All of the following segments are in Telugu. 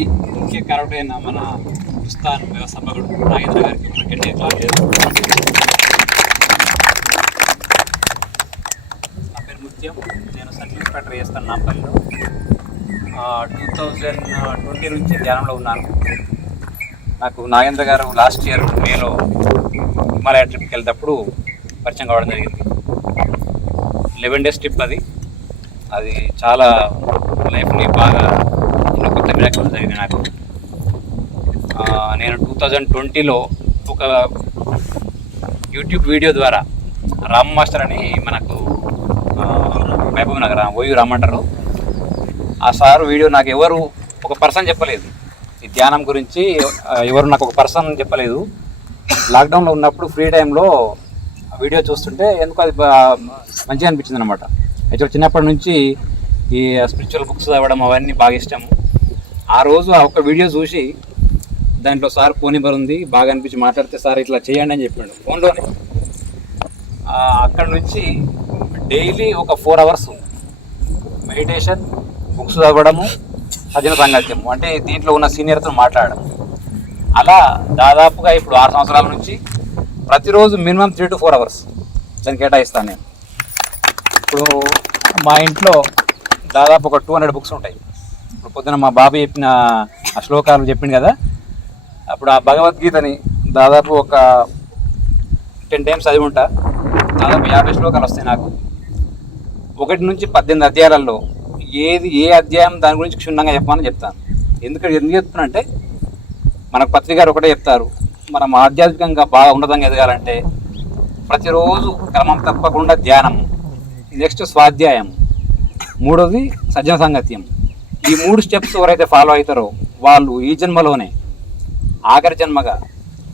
దీనికి ముఖ్య కారకుడైన మన ఉస్తాన్ వ్యవస్థాపకుడు నాగేంద్ర గారికి గట్టిగా క్లాస్ చేస్తాం. నా పేరు ముత్యం, నేను సర్కిల్ ఇన్స్పెక్టర్ చేస్తాను నాంపల్లిలో. 2020 నుంచి ధ్యానంలో ఉన్నాను. నాకు నాగేంద్ర గారు లాస్ట్ ఇయర్ మేలో హిమాలయ ట్రిప్కి వెళ్తేప్పుడు పరిచయం కావడం జరిగింది. 11 days ట్రిప్ అది చాలా లైఫ్ని బాగా ఎన్నో కొత్త మిరాకిల్స్ జరిగింది నాకు. నేను 2020లో ఒక యూట్యూబ్ వీడియో ద్వారా రామ్ మాస్టర్ అని మనకు మహబూబ్ నగర్ ఓయూ రామంటారు, ఆ సార్ వీడియో నాకు ఎవరు ఒక పర్సన్ చెప్పలేదు. ఈ ధ్యానం గురించి ఎవరు నాకు ఒక పర్సన్ చెప్పలేదు. లాక్డౌన్లో ఉన్నప్పుడు ఫ్రీ టైంలో వీడియో చూస్తుంటే ఎందుకు అది మంచిగా అనిపించింది అనమాట. యాక్చువల్ చిన్నప్పటి నుంచి ఈ స్పిరిచువల్ బుక్స్ చదవడం అవన్నీ బాగా ఇష్టము. ఆ రోజు ఆ ఒక్క వీడియో చూసి దాంట్లో సార్ ఫోన్ నెంబర్ ఉంది బాగా అనిపించి మాట్లాడితే సార్ ఇట్లా చేయండి అని చెప్పాడు ఫోన్లోనే. అక్కడ నుంచి డైలీ ఒక 4 hours మెడిటేషన్, బుక్స్ చదవడము, సజ్జన సాంగత్యము, అంటే దీంట్లో ఉన్న సీనియర్తో మాట్లాడడం. అలా దాదాపుగా ఇప్పుడు 6 సంవత్సరాల నుంచి ప్రతిరోజు మినిమం 3 to 4 hours దాన్ని కేటాయిస్తాను నేను. ఇప్పుడు మా ఇంట్లో దాదాపు ఒక 200 books ఉంటాయి. ఇప్పుడు పొద్దున మా బాబు చెప్పిన ఆ శ్లోకాలు చెప్పింది కదా, అప్పుడు ఆ భగవద్గీతని దాదాపు ఒక 10 times చదివి ఉంటా. దాదాపు 50 శ్లోకాలు వస్తాయి నాకు. 1 నుంచి 18 అధ్యాయాలలో ఏ అధ్యాయం దాని గురించి క్షుణ్ణంగా చెప్పమని చెప్తాను. ఎందుకు చెప్తున్నా అంటే మనకు పత్రికారు ఒకటే చెప్తారు, మనం ఆధ్యాత్మికంగా బాగా ఉన్నతంగా ఎదగాలంటే ప్రతిరోజు క్రమం తప్పకుండా ధ్యానము, నెక్స్ట్ స్వాధ్యాయం, 3వది సజ్జన సాంగత్యం. ఈ 3 steps ఎవరైతే ఫాలో అవుతారో వాళ్ళు ఈ జన్మలోనే ఆఖరి జన్మగా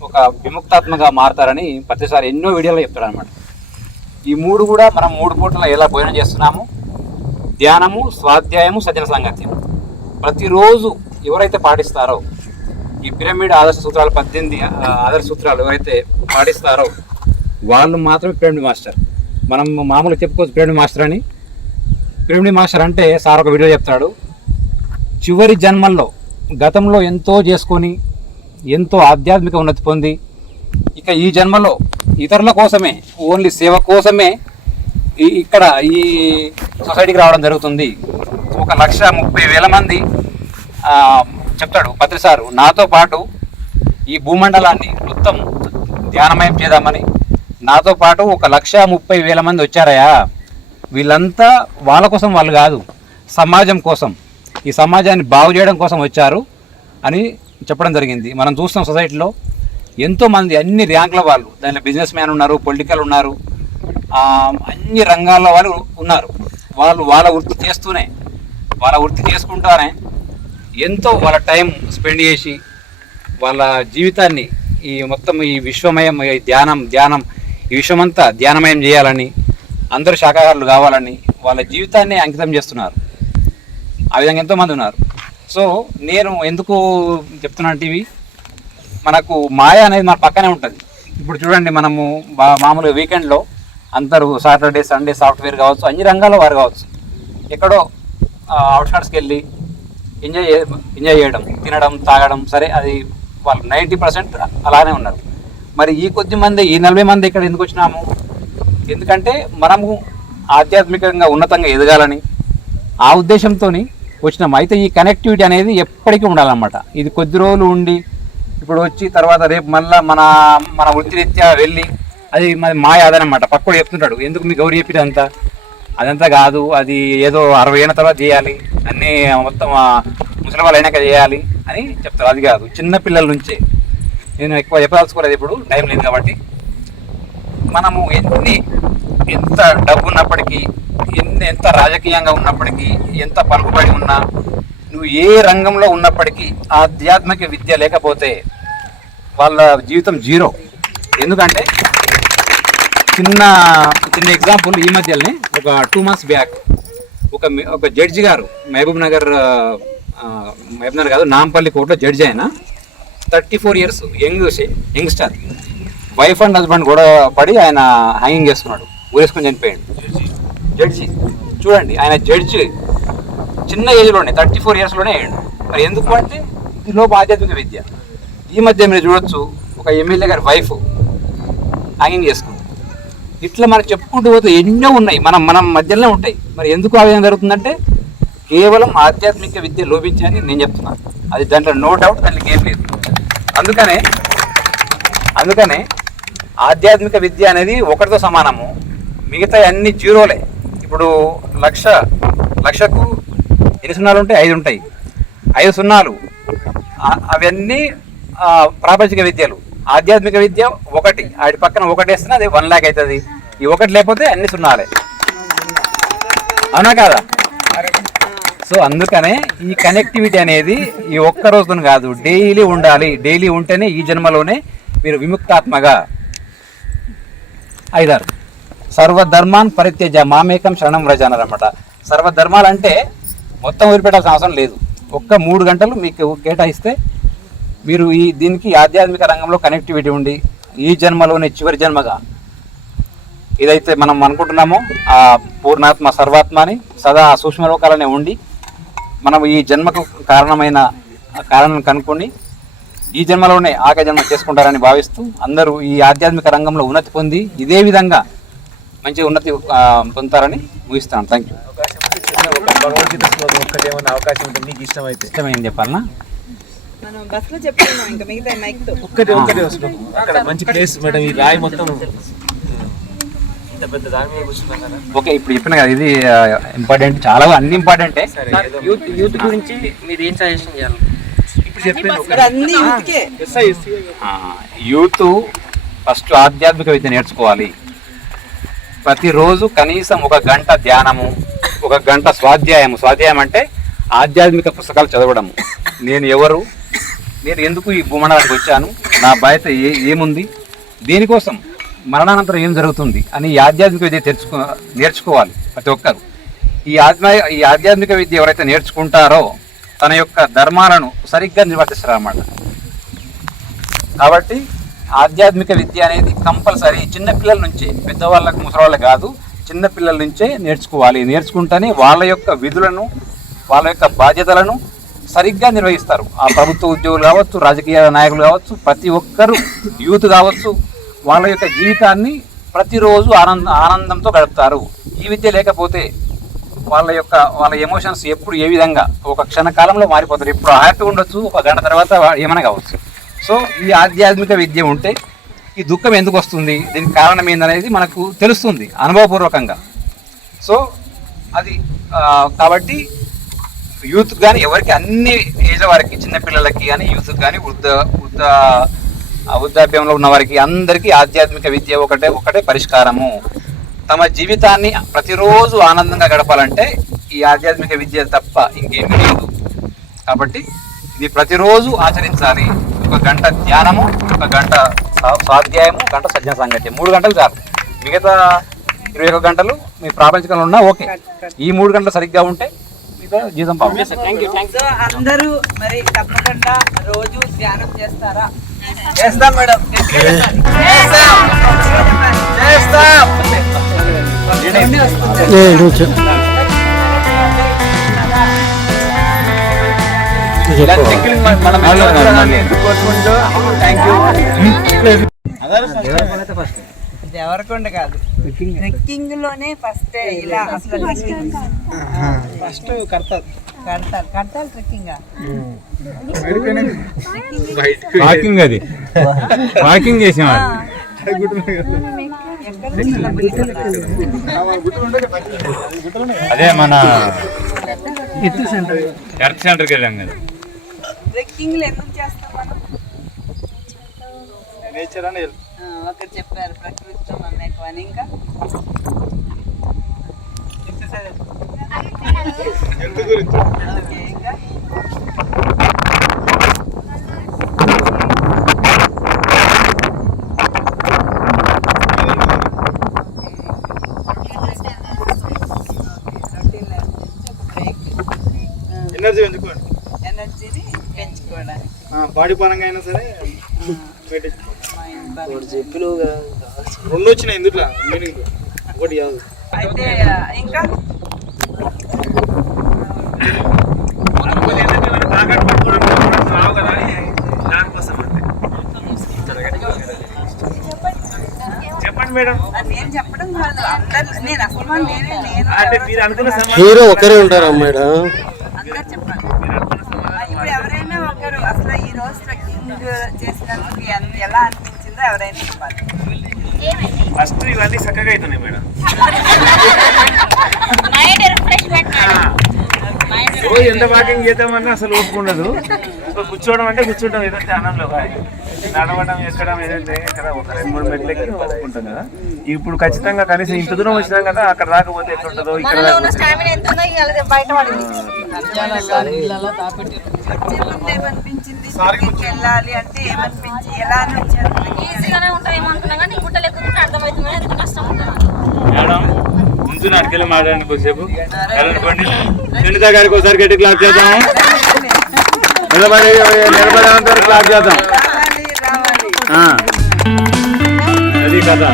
ఒక విముక్తాత్మగా మారతారని ప్రతిసారి ఎన్నో వీడియోలో చెప్తాడు అనమాట. ఈ 3 కూడా మనం 3 పూటల ఎలా భోజనం చేస్తున్నాము, ధ్యానము, స్వాధ్యాయము, సజ్జన సాంగత్యం ప్రతిరోజు ఎవరైతే పాటిస్తారో, ఈ పిరమిడ్ ఆదర్శ సూత్రాలు 18 ఆదర్శ సూత్రాలు ఎవరైతే పాటిస్తారో వాళ్ళు మాత్రమే పిరమిడ్ మాస్టర్. మనం మామూలుగా చెప్పుకోవచ్చు పిరమిడ్ మాస్టర్ అని. పిరమిడ్ మాస్టర్ అంటే సార్ ఒక వీడియో చెప్తాడు, చివరి జన్మల్లో గతంలో ఎంతో చేసుకొని ఎంతో ఆధ్యాత్మిక ఉన్నతి పొంది ఇక ఈ జన్మలో ఇతరుల కోసమే, ఓన్లీ సేవ కోసమే ఇక్కడ ఈ సొసైటీకి రావడం జరుగుతుంది. 1,30,000 మంది చెప్తాడు పత్రిసారు, నాతో పాటు ఈ భూమండలాన్ని మొత్తం ధ్యానమయం చేద్దామని నాతో పాటు 1,30,000 మంది వచ్చారయా. వీళ్ళంతా వాళ్ళ కోసం వాళ్ళు కాదు, సమాజం కోసం, ఈ సమాజాన్ని బాగు చేయడం కోసం వచ్చారు అని చెప్పడం జరిగింది. మనం చూస్తాం సొసైటీలో ఎంతోమంది అన్ని ర్యాంకుల వాళ్ళు, దానిలో బిజినెస్ మ్యాన్ ఉన్నారు, పొలిటికల్ ఉన్నారు, అన్ని రంగాల్లో వాళ్ళు ఉన్నారు. వాళ్ళు వాళ్ళ వృత్తి చేసుకుంటానే ఎంతో వాళ్ళ టైం స్పెండ్ చేసి వాళ్ళ జీవితాన్ని ఈ మొత్తం ఈ విశ్వమయం, ఈ ధ్యానం ఈ విశ్వమంతా ధ్యానమయం చేయాలని, అందరూ శాకాహారులు కావాలని వాళ్ళ జీవితాన్ని అంకితం చేస్తున్నారు. ఆ విధంగా ఎంతోమంది ఉన్నారు. సో నేను ఎందుకు చెప్తున్నాను టీవీ, మనకు మాయ అనేది మన పక్కనే ఉంటుంది. ఇప్పుడు చూడండి, మనము మామూలుగా వీకెండ్లో అందరూ సాటర్డే సండే సాఫ్ట్వేర్ కావచ్చు, అన్ని రంగాల్లో వారు కావచ్చు, ఎక్కడో అవుట్స్కట్స్కి వెళ్ళి ఎంజాయ్ చేయడం, తినడం, తాగడం, సరే అది వాళ్ళు 90% అలానే ఉన్నారు. మరి ఈ కొద్ది మంది, ఈ 40 మంది ఇక్కడ ఎందుకు వచ్చినాము? ఎందుకంటే మనము ఆధ్యాత్మికంగా ఉన్నతంగా ఎదగాలని ఆ ఉద్దేశంతో వచ్చినాము. అయితే ఈ కనెక్టివిటీ అనేది ఎప్పటికీ ఉండాలన్నమాట. ఇది కొద్ది రోజులు ఉండి ఇప్పుడు వచ్చి తర్వాత రేపు మళ్ళీ మన వృత్తిరీత్యా వెళ్ళి అది మరి మాయ అదనమాట. పక్కడు చెప్తుంటాడు, ఎందుకు మీ గౌరీ చెప్పినంత అదంతా కాదు, అది ఏదో 60 ఏళ్ళ తర్వాత చేయాలి, అన్నీ మొత్తం ముసలి వాళ్ళు అయినాక చేయాలి అని చెప్తారు. అది కాదు, చిన్న పిల్లల నుంచే. నేను ఎక్కువ చెప్పదలుచుకోలేదు, ఇప్పుడు టైం లేదు కాబట్టి. మనము ఎంత డబ్బు ఉన్నప్పటికీ, ఎంత రాజకీయంగా ఉన్నప్పటికీ, ఎంత పలుకుబడి ఉన్నా, నువ్వు ఏ రంగంలో ఉన్నప్పటికీ ఆధ్యాత్మిక విద్య లేకపోతే వాళ్ళ జీవితం జీరో. ఎందుకంటే చిన్న ఎగ్జాంపుల్, ఈ మధ్యలోనే ఒక 2 months బ్యాక్ ఒక జడ్జి గారు మహబూబ్ నగర్ కాదు, నాంపల్లి కోర్టులో జడ్జి ఆయన, 34 years youngster, wife and husband కూడా పడి ఆయన హ్యాంగింగ్ చేసుకున్నాడు, ఊరేసుకొని చనిపోయాడు. జడ్జి చూడండి, ఆయన జడ్జి చిన్న ఏజ్లోనే 34 yearsలోనే అయ్యాడు. మరి ఎందుకు అంటే కొద్దిలోపు ఆధ్యాత్మిక విద్య. ఈ మధ్య మీరు చూడొచ్చు, ఒక ఎమ్మెల్యే గారి వైఫ్ హ్యాంగింగ్ చేసుకుంది. ఇట్లా మనకు చెప్పుకుంటూ పోతే ఎన్నో ఉన్నాయి, మనం మధ్యలోనే ఉంటాయి. మరి ఎందుకు ఆ విధంగా జరుగుతుందంటే కేవలం ఆధ్యాత్మిక విద్య లోపించని నేను చెప్తున్నాను. అది దాంట్లో నో డౌట్, దానికి ఏం లేదు. అందుకనే ఆధ్యాత్మిక విద్య అనేది ఒకటితో సమానము, మిగతా అన్ని జీరోలే. ఇప్పుడు లక్షకు ఎన్ని సున్నాలు ఉంటాయి? 5 ఉంటాయి. 5 సున్నాలు అవన్నీ ప్రాపంచిక విద్యలు. ఆధ్యాత్మిక విద్య 1, వాటి పక్కన 1 వేస్తున్నా అది 1 లాక్ అవుతుంది. ఈ 1 లేకపోతే అన్ని సున్నాలే, అవునా కాదా? సో అందుకనే ఈ కనెక్టివిటీ అనేది ఈ ఒక్క రోజుతో కాదు, డైలీ ఉండాలి. డైలీ ఉంటేనే ఈ జన్మలోనే మీరు విముక్తాత్మగా 5 సర్వధర్మాన్ పరిత్యజ మామేకం శరణం వ్రజ అన్నారన్నమాట. సర్వధర్మాలు అంటే మొత్తం వదిలిపెట్టాల్సిన అవసరం లేదు. ఒక్క 3 గంటలు మీకు కేటాయిస్తే మీరు దీనికి ఆధ్యాత్మిక రంగంలో కనెక్టివిటీ ఉండి ఈ జన్మలోనే చివరి జన్మగా ఏదైతే మనం అనుకుంటున్నామో ఆ పూర్ణాత్మ సర్వాత్మని సదా సూక్ష్మలోకాలనే ఉండి మనం ఈ జన్మకు కారణం కనుక్కొని ఈ జన్మలోనే ఆక జన్మ చేసుకుంటారని భావిస్తూ అందరూ ఈ ఆధ్యాత్మిక రంగంలో ఉన్నతి పొంది ఇదే విధంగా మంచి ఉన్నతి పొందుతారని ముగిస్తాను. Thank you. ఇష్టమైంది చెప్పాలనా? మంచి ప్లేస్ మేడం, ఈ రాయి మొత్తం ఓకే, ఇప్పుడు చెప్పిన కదా ఇది ఇంపార్టెంట్, చాలా అన్ని ఇంపార్టెంటే. యూత్ గురించి మీరు ఏం సజెషన్ చేయాలి? యూత్ ఫస్ట్ ఆధ్యాత్మిక విద్య నేర్చుకోవాలి. ప్రతిరోజు కనీసం 1 గంట ధ్యానము, 1 గంట స్వాధ్యాయం అంటే ఆధ్యాత్మిక పుస్తకాలు చదవడము. నేను ఎవరు, నేను ఎందుకు ఈ భూమండలానికి వచ్చాను, నా బాధ్యత ఏముంది, దీనికోసం మరణానంతరం ఏం జరుగుతుంది అని ఈ ఆధ్యాత్మిక విద్య నేర్చుకోవాలి ప్రతి ఒక్కరు. ఈ ఆధ్యాత్మిక విద్య ఎవరైతే నేర్చుకుంటారో తన యొక్క ధర్మాలను సరిగ్గా నిర్వర్తిస్తారన్నమాట. కాబట్టి ఆధ్యాత్మిక విద్య అనేది కంపల్సరీ చిన్నపిల్లల నుంచే, పెద్దవాళ్ళకు ముసలివాళ్ళకు కాదు, చిన్నపిల్లల నుంచే నేర్చుకోవాలి. నేర్చుకుంటేనే వాళ్ళ యొక్క విధులను, వాళ్ళ యొక్క బాధ్యతలను సరిగ్గా నిర్వహిస్తారు. ఆ ప్రభుత్వ ఉద్యోగులు కావచ్చు, రాజకీయ నాయకులు కావచ్చు, ప్రతి ఒక్కరు యూత్ కావచ్చు, వాళ్ళ యొక్క జీవితాన్ని ప్రతిరోజు ఆనందంతో గడుపుతారు. ఈ విద్య లేకపోతే వాళ్ళ ఎమోషన్స్ ఎప్పుడు ఏ విధంగా ఒక క్షణకాలంలో మారిపోతారు. ఇప్పుడు హ్యాపీగా ఉండొచ్చు, 1 గంట తర్వాత ఏమైనా కావచ్చు. సో ఈ ఆధ్యాత్మిక విద్య ఉంటే ఈ దుఃఖం ఎందుకు వస్తుంది, దీనికి కారణం ఏందనేది మనకు తెలుస్తుంది అనుభవపూర్వకంగా. సో అది కాబట్టి యూత్ కానీ ఎవరికి, అన్ని ఏజ్ వారికి, చిన్నపిల్లలకి కానీ యూత్ కానీ వృద్ధాప్యంలో ఉన్న వారికి అందరికీ ఆధ్యాత్మిక విద్య ఒకటే పరిష్కారము. తమ జీవితాన్ని ప్రతిరోజు ఆనందంగా గడపాలంటే ఈ ఆధ్యాత్మిక విద్య తప్ప ఇంకేమీ లేదు. కాబట్టి ఇది ప్రతిరోజు ఆచరించాలి. 1 గంట ధ్యానము, 1 గంట స్వాధ్యాయము, 1 గంట సజ్జన సాంగత్యం, 3 గంటలు చాలు. మిగతా 21 గంటలు మీ ప్రాపంచికంలో ఉన్నా ఓకే. ఈ 3 గంటలు సరిగ్గా ఉంటే మిగతా జీవితం బాగుంటుంది. అందరూ మరి తప్పకుండా రోజు ధ్యానం చేస్తారా? చేస్తాం మేడం, దేవరకొండ కాదు, ట్రెక్కింగ్ లోనే ఫస్ట్ ఇలా అసలు ఫస్ట్ కడతారు ట్రెక్కింగ్. వాకింగ్, అది వాకింగ్ చేసాం. అదే మన ఎర్త్ సెంటర్కి వెళ్ళాం కదా. ట్రెక్కింగ్ ఎందుకు చేస్తాం మనం? నేచర్ అని ఒకరు చెప్పారు, ప్రకృతితో మమేకం అని. ఇంకా ఓకే, ఇంకా ఎనర్జీని పెంచుకోవడానికి, బాడీ పరంగా అయినా సరే. 2 వచ్చినాయి ఇందులో మీనింగ్, ఒకటి కాదు. అయితే ఇంకా తాకట్టు పట్టుకోవడానికి రావు కదా. మేడం. నేను చెప్పడం కాదు, అందరు నేను అసలు నేను అంటే మీరు అనుకున్న హీరో ఒకరే ఉంటారా మేడం? అందరు చెప్పాలి. ఇప్పుడు ఎవరైనా ఒకరు అసలు ఈ రోజు ట్రెక్కింగ్ చేసినందుకు ఎలా అనిపించిందో ఎవరైనా చెప్పాలి. ఫస్ట్ ఇవన్నీ చక్కగా అవుతున్నాయి మేడం. ఎంత వాకింగ్ చేద్దామన్నా అసలు ఒప్పుకుండదు. కూర్చోవడం అంటే కూర్చుంటాం ఏదో ధ్యానంలో, నడవడం ఎక్కడం ఏదంటే ఇక్కడ ఒక 2-3 మెట్లకి ఒప్పుకుంటాం కదా. ఇప్పుడు ఖచ్చితంగా కనీసం ఇంత దూరం వచ్చినాం కదా, అక్కడ రాకపోతే ఎట్లుంటుందో ఇక్కడ ఏమనిపించింది వెళ్ళాలి అంటే ఏమనిపించి ఎలా వచ్చారు? మేడం ముందు నాటికెళ్ళి మాట్లాడండి కొద్దిసేపు. సునీత గారికి ఒకసారి గట్టి క్లాప్ చేద్దాం. నిలబడేంత క్లాప్ చేద్దాం. అది కదా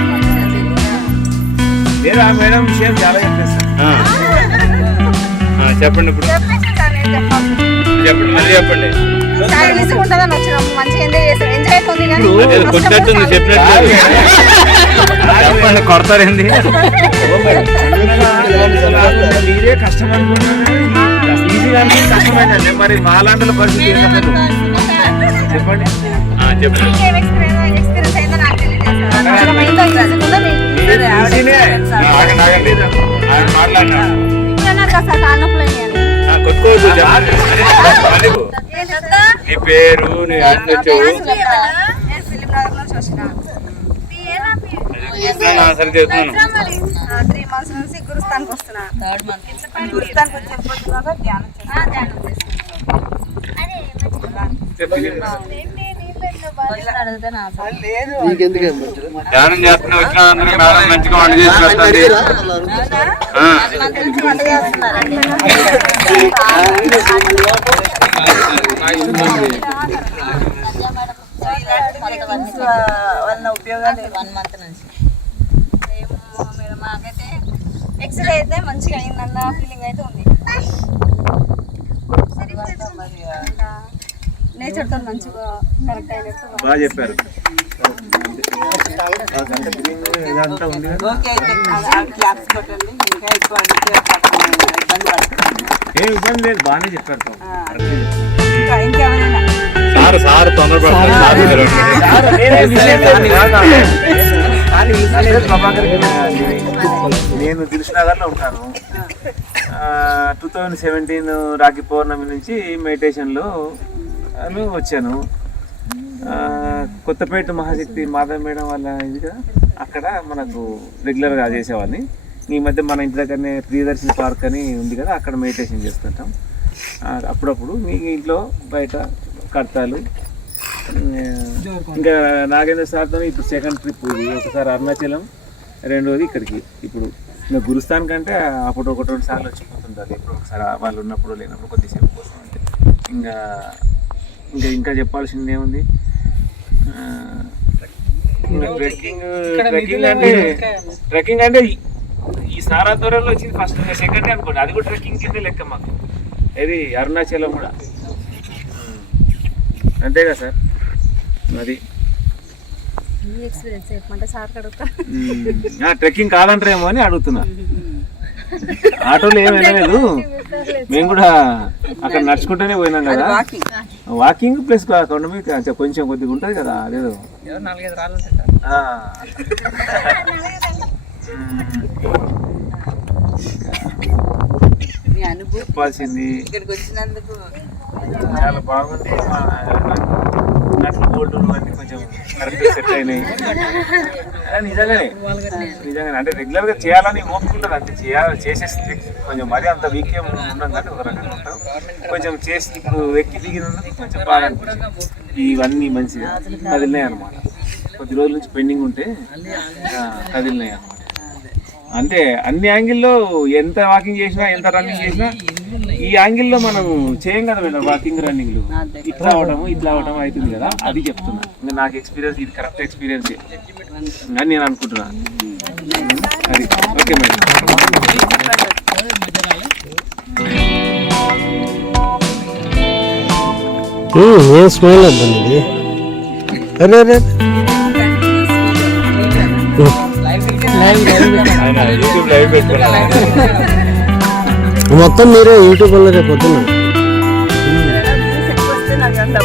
లేదా మేడం విషయం చాలా చెప్పేస్తాను. చెప్పండి. ఇప్పుడు చెప్పండి, మళ్ళీ చెప్పండి. కొట్టినట్టుంది, చెప్పినట్టు చెప్పండి. కొడతారేంది? మీరే కష్టం అనుకున్నాను, ఈజీగా కష్టమైందండి. మరి మాలాంటి పరిస్థితి చెప్పండి. కొట్టుకోవద్దు. నీ పేరు, నీ అన్న వచ్చావు సరే చెప్తున్నాను. 3 months నుంచి గురుస్థానికి వస్తున్నా. 3rd month గురుస్థానికి వచ్చేపోతున్నాక ధ్యానం ధ్యానం చేస్తున్నా వచ్చిన అందరూ మేడం మంచిగా వంట చేసి పెట్టండి. వల్ల ఉపయోగాలు 1 month నుంచి మాకైతే ఎక్స్రే అయితే మంచిగా అయిందన్న ఫీలింగ్ అయితే ఉంది. నేచర్తో మంచిగా కరెక్ట్ అయినట్టు బాగా చెప్పారు. ఓకే అయితే క్లాప్స్ కొట్టండి. ఇంకా ఎక్కువ ఇబ్బంది పడుతుంది. ఏం ఇబ్బంది లేదు, బాగానే చెప్పారు. ఇంకెవరైనా సార్ తొందరపడుతున్నారు. నేను దిల్సుఖ్నగర్లో ఉంటాను. 2017 రాఖీ పౌర్ణమి నుంచి మెడిటేషన్లో వచ్చాను. కొత్తపేట మహాశక్తి మాధవ్ మేడం వాళ్ళ ఇది కదా, అక్కడ మనకు రెగ్యులర్గా చేసేవాడిని. ఈ మధ్య మన ఇంటి దగ్గరనే ప్రియదర్శిని పార్క్ అని ఉంది కదా, అక్కడ మెడిటేషన్ చేస్తుంటాం అప్పుడప్పుడు. మీ ఇంట్లో బయట కడతాలు. ఇంకా నాగేంద్ర సార్తో ఇప్పుడు 2nd ట్రిప్ ఇది. ఒకసారి అరుణాచలం, 2వది ఇక్కడికి. ఇప్పుడు ఇంకా గురుస్థాన్ కంటే అప్పుడు 1-2 సార్లు వచ్చిపోతుంటుంది. ఇప్పుడు ఒకసారి వాళ్ళు ఉన్నప్పుడు లేనప్పుడు కొద్దిసేపు కోసం అంటే. ఇంకా చెప్పాల్సింది ఏముంది? ట్రెక్కింగ్ అంటే ఈ సారాధ్వర్యంలో వచ్చింది ఫస్ట్, 2nd అనుకోండి. అది కూడా ట్రెక్కింగ్ కింద లెక్క మాకు. ఇది అరుణాచలం కూడా అంతే కదా సార్. అది ట్రెక్కింగ్ కాదంటారేమో అని అడుగుతున్నా. ఆటోలో ఏం వెళ్ళలేదు, మేము కూడా అక్కడ నడుచుకుంటూనే పోయినాం కదా. వాకింగ్ ప్లస్ కొంచెం కొద్దిగా ఉంటుంది కదా, అదేదో 4-5 రాళ్ళు చెప్పాల్సింది. ఇక్కడికి వచ్చినందుకు చాలా బాగుంది. నట్లు బోల్ట్ అన్నీ కొంచెం కరెక్ట్ సెట్ అయినాయి. నిజంగానే అంటే రెగ్యులర్గా చేయాలని ఓపుకుంటుంది. అంటే చేసేస్తే కొంచెం మరీ అంత వీక్ ఏం ఉన్నాం కానీ ఒక రకంగా ఉంటాం. కొంచెం చేసి ఇప్పుడు ఎక్కి దిగినందుకు కొంచెం బాగా అనిపించింది. ఇవన్నీ మంచిగా కదిలినాయి అనమాట. కొద్ది రోజుల నుంచి పెండింగ్ ఉంటే కదిలినాయి అనమాట. అంటే అన్ని యాంగిల్లో ఎంత వాకింగ్ చేసినా, ఎంత రన్నింగ్ చేసినా, ఈ యాంగిల్లో మనం చేయం కదా మేడం. వాకింగ్ రన్నింగ్లు ఇట్లా అవడము అవుతుంది కదా, అది చెప్తున్నా. ఇంకా నాకు ఎక్స్పీరియన్స్, ఇది కరెక్ట్ ఎక్స్పీరియన్స్ అని నేను అనుకుంటున్నాను. అది ఓకే మేడం. ఏం స్మెల్ అండి ఇది? అరే ఆయన యూట్యూబ్ లైవ్ పెట్టుకున్నాను. మొత్తం మీరే యూట్యూబ్ వల్ల రేపు పొద్దున్న వ్యూస్ ఎక్కువ వస్తే నాకు అంత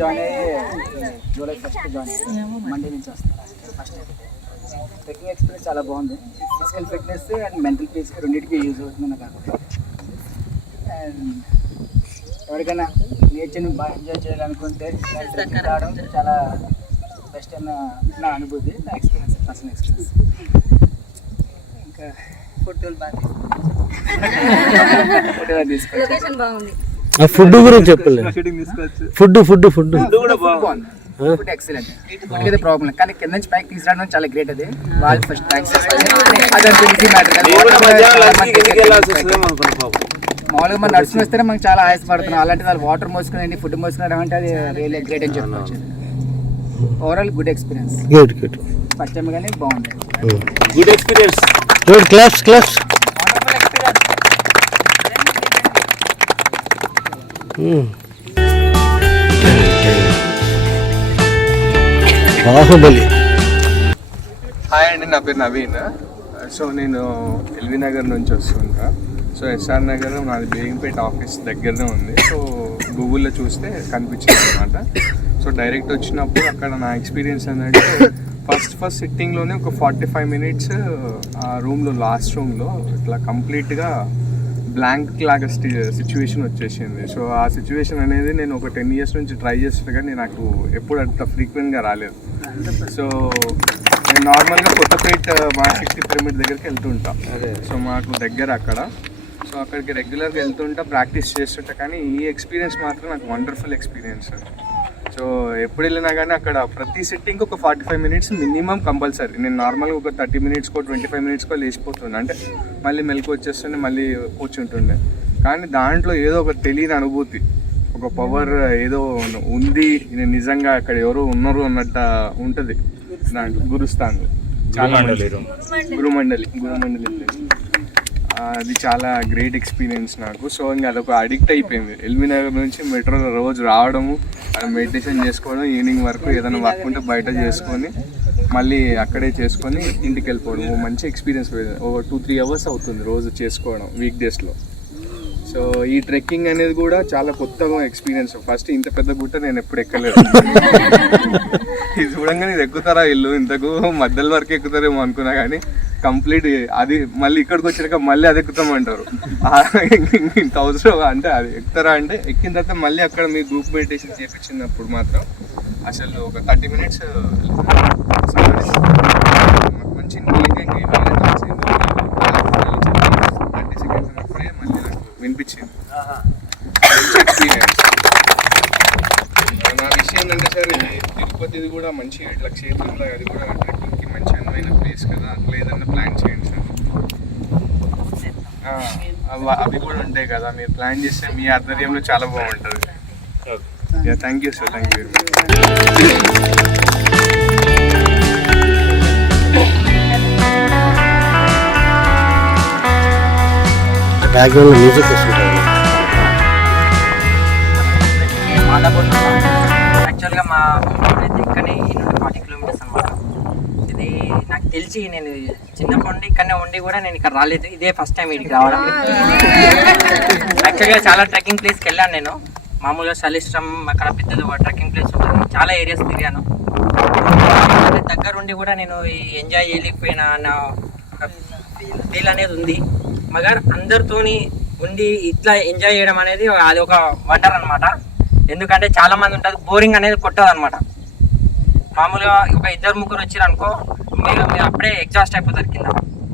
జాయిన్ అయ్యి జూలై 1 జాయిన్ అయ్యి మండే నుంచి వస్తాను. ఫస్ట్ ట్రెక్కింగ్ ఎక్స్పీరియన్స్ చాలా బాగుంది. ఫిజికల్ ఫిట్నెస్ అండ్ మెంటల్ పీస్కి రెండింటికి యూజ్ అవుతుంది నాకు. అండ్ ఎవరికైనా నేచర్ని బాగా ఎంజాయ్ చేయాలనుకుంటే ట్రెక్కింగ్ రావడం చాలా బెస్ట్ అన్న నా అనుభూతి, నా ఎక్స్పీరియన్స్, పర్సనల్ ఎక్స్పీరియన్స్. ఇంకా ఫుడ్ బాగా తీసుకోవచ్చు. లొకేషన్ బాగుంది. ఆ ఫుడ్ గురించి చెప్పలేదు. ఫుడ్ కూడా బాగుంది. Food excellent. ఫుడ్కి ప్రాబ్లం కానీ కింద నుంచి పైకి తీసుకురావడం చాలా గ్రేట్. అది వాళ్ళు ఫస్ట్ థ్యాంక్స్ అదంతా ఈజీ మ్యాటర్. మామూలుగా మనం నడుచుకుని వస్తేనే మనకు చాలా ఆయాసపడుతున్నాం. అలాంటి వాళ్ళు వాటర్ మోసుకుని ఫుడ్ మోసుకున్నాం అంటే అది రియల్లీ గ్రేట్ అని చెప్పవచ్చు. Overall good experience. Good first time కానీ బాగుంది. Good experience. Good claps. Wonderful experience. Baahubali. Hi అండి, నా పేరు నవీన్. సో నేను ఎల్వి నగర్ నుంచి వస్తుంటా. సో ఎస్ఆర్ నగర్ నాది బేగంపేట ఆఫీస్ దగ్గరనే ఉంది. సో గూగుల్లో చూస్తే కనిపించింది అనమాట. సో డైరెక్ట్ వచ్చినప్పుడు అక్కడ నా ఎక్స్పీరియన్స్ ఏంటంటే ఫస్ట్ సిట్టింగ్లోనే ఒక 45 minutes ఆ రూమ్లో, లాస్ట్ రూమ్లో ఇట్లా కంప్లీట్గా బ్లాంక్ లాగా సిచ్యువేషన్ వచ్చేసింది. సో ఆ సిచ్యువేషన్ అనేది నేను ఒక 10 years నుంచి ట్రై చేస్తున్నా కానీ నాకు ఎప్పుడు అంత ఫ్రీక్వెంట్గా రాలేదు. సో నేను నార్మల్గా కొత్తపేట మహాశక్తి పిరమిడ్ దగ్గరికి వెళ్తుంటా. సో మాకు దగ్గర అక్కడ. సో అక్కడికి రెగ్యులర్గా వెళ్తుంటా, ప్రాక్టీస్ చేస్తుంటా. కానీ ఈ ఎక్స్పీరియన్స్ మాత్రం నాకు వండర్ఫుల్ ఎక్స్పీరియన్స్. సో ఎప్పుడు వెళ్ళినా కానీ అక్కడ ప్రతి సిట్టింగ్ ఒక 45 minutes మినిమం కంపల్సరీ. నేను నార్మల్గా ఒక 30 minutes 25 minutes లేచిపోతుండే, అంటే మళ్ళీ మెలకు వచ్చేస్తుండే, మళ్ళీ కూర్చుంటుండే. కానీ దాంట్లో ఏదో ఒక తెలియని అనుభూతి, ఒక పవర్ ఏదో ఉంది, నేను నిజంగా అక్కడ ఎవరో ఉన్నారు అన్నట్టు ఉంటుంది. దాంట్లో గురుస్థాన్లో చాలా గురుమండలి ప్లేస్. అది చాలా గ్రేట్ ఎక్స్పీరియన్స్ నాకు. సో ఇంకా అదొక అడిక్ట్ అయిపోయింది. ఎల్బీ నగర్ నుంచి మెట్రోలో రోజు రావడము, అక్కడ మెడిటేషన్ చేసుకోవడం, ఈవినింగ్ వరకు ఏదైనా వర్క్ ఉంటే బయట చేసుకొని మళ్ళీ అక్కడే చేసుకొని ఇంటికి వెళ్ళిపోవడం. మంచి ఎక్స్పీరియన్స్. ఒక 2-3 hours అవుతుంది రోజు చేసుకోవడం వీక్ డేస్లో. సో ఈ ట్రెక్కింగ్ అనేది కూడా చాలా కొత్తగా ఎక్స్పీరియన్స్. ఫస్ట్ ఇంత పెద్ద గుట్ట నేను ఎప్పుడు ఎక్కలేదు. ఇది చూడంగానే ఇది ఎక్కుతారా ఇల్లు, ఇంతకు మధ్యలో వరకు ఎక్కుతారేమో అనుకున్నా కానీ కంప్లీట్ అది మళ్ళీ ఇక్కడికి వచ్చినాక మళ్ళీ అది ఎక్కుతామంటారు. ఇంత అవసరం అంటే అది ఎక్కుతారా అంటే ఎక్కిన తర్వాత మళ్ళీ అక్కడ మీ గ్రూప్ మెడిటేషన్ చేయించినప్పుడు మాత్రం అసలు ఒక 30 minutes మంచి వినిపించింది. మంచి ఎక్స్పీరియన్స్. నా విషయం ఏంటంటే సార్, తిరుపతిది కూడా మంచి ఇట్లా క్షేత్రంలో అది కూడా ట్రెక్కింగ్కి మంచి అనువైన ప్లేస్ కదా. అట్లా ఏదన్నా ప్లాన్ చేయండి సార్. అవి కూడా ఉంటాయి కదా, మీరు ప్లాన్ చేస్తే మీ ఆధ్వర్యంలో చాలా బాగుంటుంది. Thank you sir, thank you very much. Background music వస్తుంటుంది. యాక్చువల్గా మా అయితే ఇక్కడనే 40 kilometers అనమాట. ఇది నాకు తెలిసి నేను చిన్నప్పటి నుండి ఇక్కడనే ఉండి కూడా నేను ఇక్కడ రాలేదు. ఇదే ఫస్ట్ టైం ఇక్కడికి రావడం. యాక్చువల్గా చాలా ట్రెక్కింగ్ ప్లేస్కి వెళ్ళాను నేను. మామూలుగా సలిస్ట్రమ్ అక్కడ పెద్దది ఒక ట్రెక్కింగ్ ప్లేస్ ఉంటుంది. చాలా ఏరియాస్ తిరిగాను. దగ్గరుండి కూడా నేను ఎంజాయ్ చేయలేకపోయినా అన్న ఫీల్ అనేది ఉంది. మగర్ అందరితోని ఉండి ఇట్లా ఎంజాయ్ చేయడం అనేది అది ఒక వండర్ అనమాట. ఎందుకంటే చాలా మంది ఉంటుంది, బోరింగ్ అనేది కొట్టదు అనమాట. మామూలుగా ఒక 2-3 వచ్చారు అనుకో, మీరు అప్పుడే ఎగ్జాస్ట్ అయిపోతారు కింద.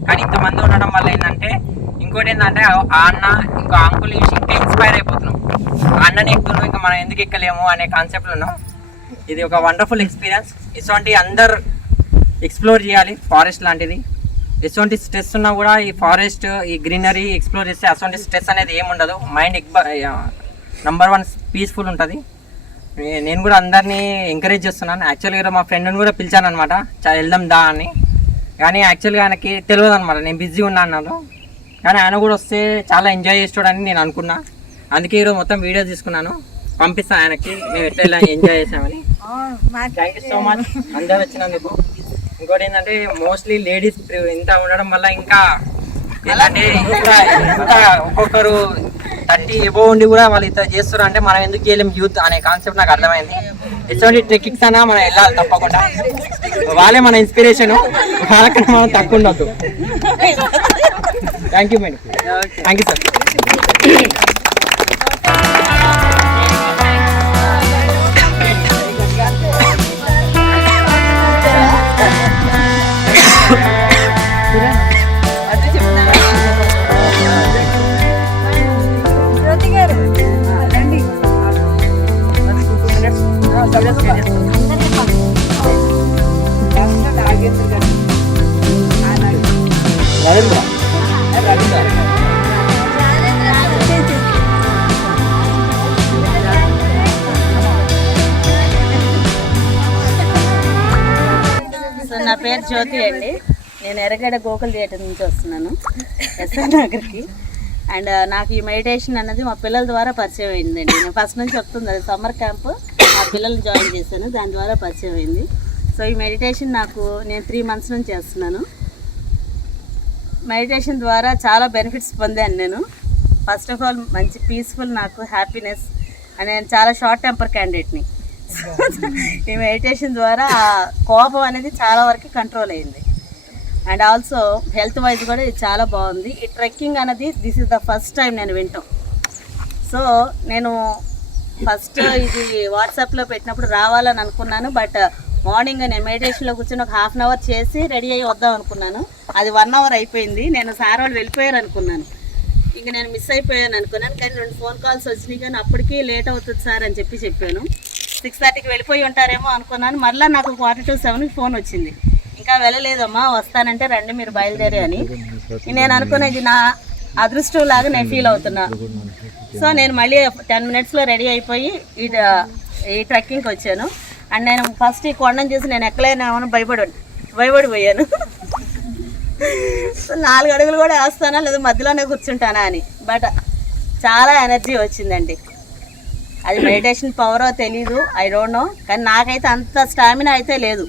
కానీ ఇంతమంది ఉండడం వల్ల ఏంటంటే ఇంకోటి ఏంటంటే ఆ అన్న ఇంకో అంకుల్ చూసి ఇంకా ఇన్స్పైర్ అయిపోతున్నాం. ఆ అన్నని ఎక్కుతున్నాం, ఇంకా మనం ఎందుకు ఎక్కలేము అనే కాన్సెప్ట్లో ఉన్నాం. ఇది ఒక వండర్ఫుల్ ఎక్స్పీరియన్స్. ఇటువంటి అందరు ఎక్స్ప్లోర్ చేయాలి ఫారెస్ట్ లాంటిది. ఎటువంటి స్ట్రెస్ ఉన్నా కూడా ఈ ఫారెస్ట్, ఈ గ్రీనరీ ఎక్స్ప్లోర్ చేస్తే అటువంటి స్ట్రెస్ అనేది ఏముండదు. మైండ్ నంబర్ 1 పీస్ఫుల్ ఉంటుంది. నేను కూడా అందరినీ ఎంకరేజ్ చేస్తున్నాను. యాక్చువల్గా మా ఫ్రెండ్ని కూడా పిలిచాను అనమాట, వెళ్దాం దా అని. కానీ యాక్చువల్గా ఆయనకి తెలియదు అనమాట, నేను బిజీ ఉన్నా అన్నాను. కానీ ఆయన కూడా వస్తే చాలా ఎంజాయ్ చేస్తాడని నేను అనుకున్నా. అందుకే ఈరోజు మొత్తం వీడియో తీసుకున్నాను, పంపిస్తాను ఆయనకి మేము ఎట్లా ఎంజాయ్ చేసామని. థ్యాంక్ యూ సో మచ్ అందరు వచ్చినందుకు. ఇంకోటి ఏంటంటే మోస్ట్లీ లేడీస్ ఇంత ఉండడం వల్ల ఇంకా ఏంటంటే ఇంకా ఒక్కొక్కరు 30 ఎబో ఉండి కూడా వాళ్ళు ఇంత చేస్తారు అంటే మనం ఎందుకు చేయలేం యూత్ అనే కాన్సెప్ట్ నాకు అర్థమైంది. ఎటువంటి ట్రెక్కింగ్స్ అయినా మనం వెళ్ళాలి తప్పకుండా. వాళ్ళే మన ఇన్స్పిరేషన్, వాళ్ళకన్నా మనం తక్కువ ఉండొద్దు. Thank you madam. Thank you sir. Jyoti garu రండి. సో నా పేరు జ్యోతి అండి. నేను ఎర్రగడ్డ గోకుల్ థియేటర్ నుంచి వస్తున్నాను, ఎస్ఆర్ నగర్కి. అండ్ నాకు ఈ మెడిటేషన్ అన్నది మా పిల్లల ద్వారా పరిచయం అయిందండి. నేను ఫస్ట్ నుంచి చెప్తుంది, అది సమ్మర్ క్యాంప్ మా పిల్లల్ని జాయిన్ చేశాను, దాని ద్వారా పరిచయం అయింది. సో ఈ మెడిటేషన్ నేను 3 months నుంచి చేస్తున్నాను. మెడిటేషన్ ద్వారా చాలా బెనిఫిట్స్ పొందాను నేను. ఫస్ట్ ఆఫ్ ఆల్ మంచి పీస్ఫుల్, నాకు హ్యాపీనెస్. అండ్ నేను చాలా షార్ట్ టెంపర్ క్యాండిడేట్ని. ఈ మెడిటేషన్ ద్వారా ఆ కోపం అనేది చాలా వరకు కంట్రోల్ అయింది. అండ్ ఆల్సో హెల్త్ వైజ్ కూడా ఇది చాలా బాగుంది. ఈ ట్రెక్కింగ్ అనేది this is the first time నేను వింటాం. సో నేను ఫస్ట్ ఇది వాట్సాప్లో పెట్టినప్పుడు రావాలని అనుకున్నాను. బట్ మార్నింగ్ నేను మెడిటేషన్లో కూర్చొని ఒక 1/2 hour చేసి రెడీ అయ్యి వద్దాం అనుకున్నాను. అది 1 hour అయిపోయింది. నేను సార్ వాళ్ళు వెళ్ళిపోయారు అనుకున్నాను, ఇంక నేను మిస్ అయిపోయాను అనుకున్నాను. కానీ 2 phone calls వచ్చినాయి, కానీ అప్పటికి లేట్ అవుతుంది సార్ అని చెప్పాను. 6:30కి వెళ్ళిపోయి ఉంటారేమో అనుకున్నాను. మళ్ళీ నాకు 6:45కి ఫోన్ వచ్చింది, ఇంకా వెళ్ళలేదమ్మా, వస్తానంటే రండి మీరు బయలుదేరి అని. నేను అనుకునేది నా అదృష్టం లాగా నేను ఫీల్ అవుతున్నా. సో నేను మళ్ళీ 10 minutesలో రెడీ అయిపోయి ఈ ట్రెక్కింగ్కి వచ్చాను. అండ్ నేను ఫస్ట్ ఈ కొండను చూసి నేను ఎక్కలేనేమో భయపడిపోయాను. 4 అడుగులు కూడా వేస్తానా లేదా మధ్యలోనే కూర్చుంటానా అని. బట్ చాలా ఎనర్జీ వచ్చిందండి. అది మెడిటేషన్ పవరో తెలీదు, ఐ డోంట్ నో. కానీ నాకైతే అంత స్టామినా అయితే లేదు.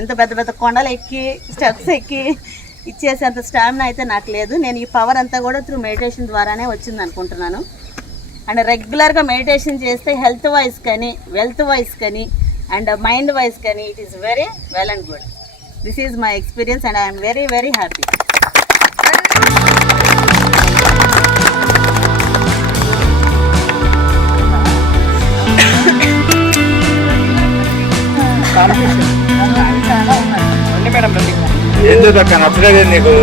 ఇంత పెద్ద పెద్ద కొండలు ఎక్కి స్టెప్స్ ఎక్కి ఇచ్చేసేంత స్టామినా అయితే నాకు లేదు. నేను ఈ పవర్ అంతా కూడా త్రూ మెడిటేషన్ ద్వారానే వచ్చింది అనుకుంటున్నాను. అండ్ రెగ్యులర్గా మెడిటేషన్ చేస్తే హెల్త్ వైజ్ కానీ, వెల్త్ వైజ్ కానీ, అండ్ మైండ్ వైజ్ కానీ it is very well and good. This is my experience and I'm very very happy. ఎందుకు అక్క నచ్చలేదు నీకు?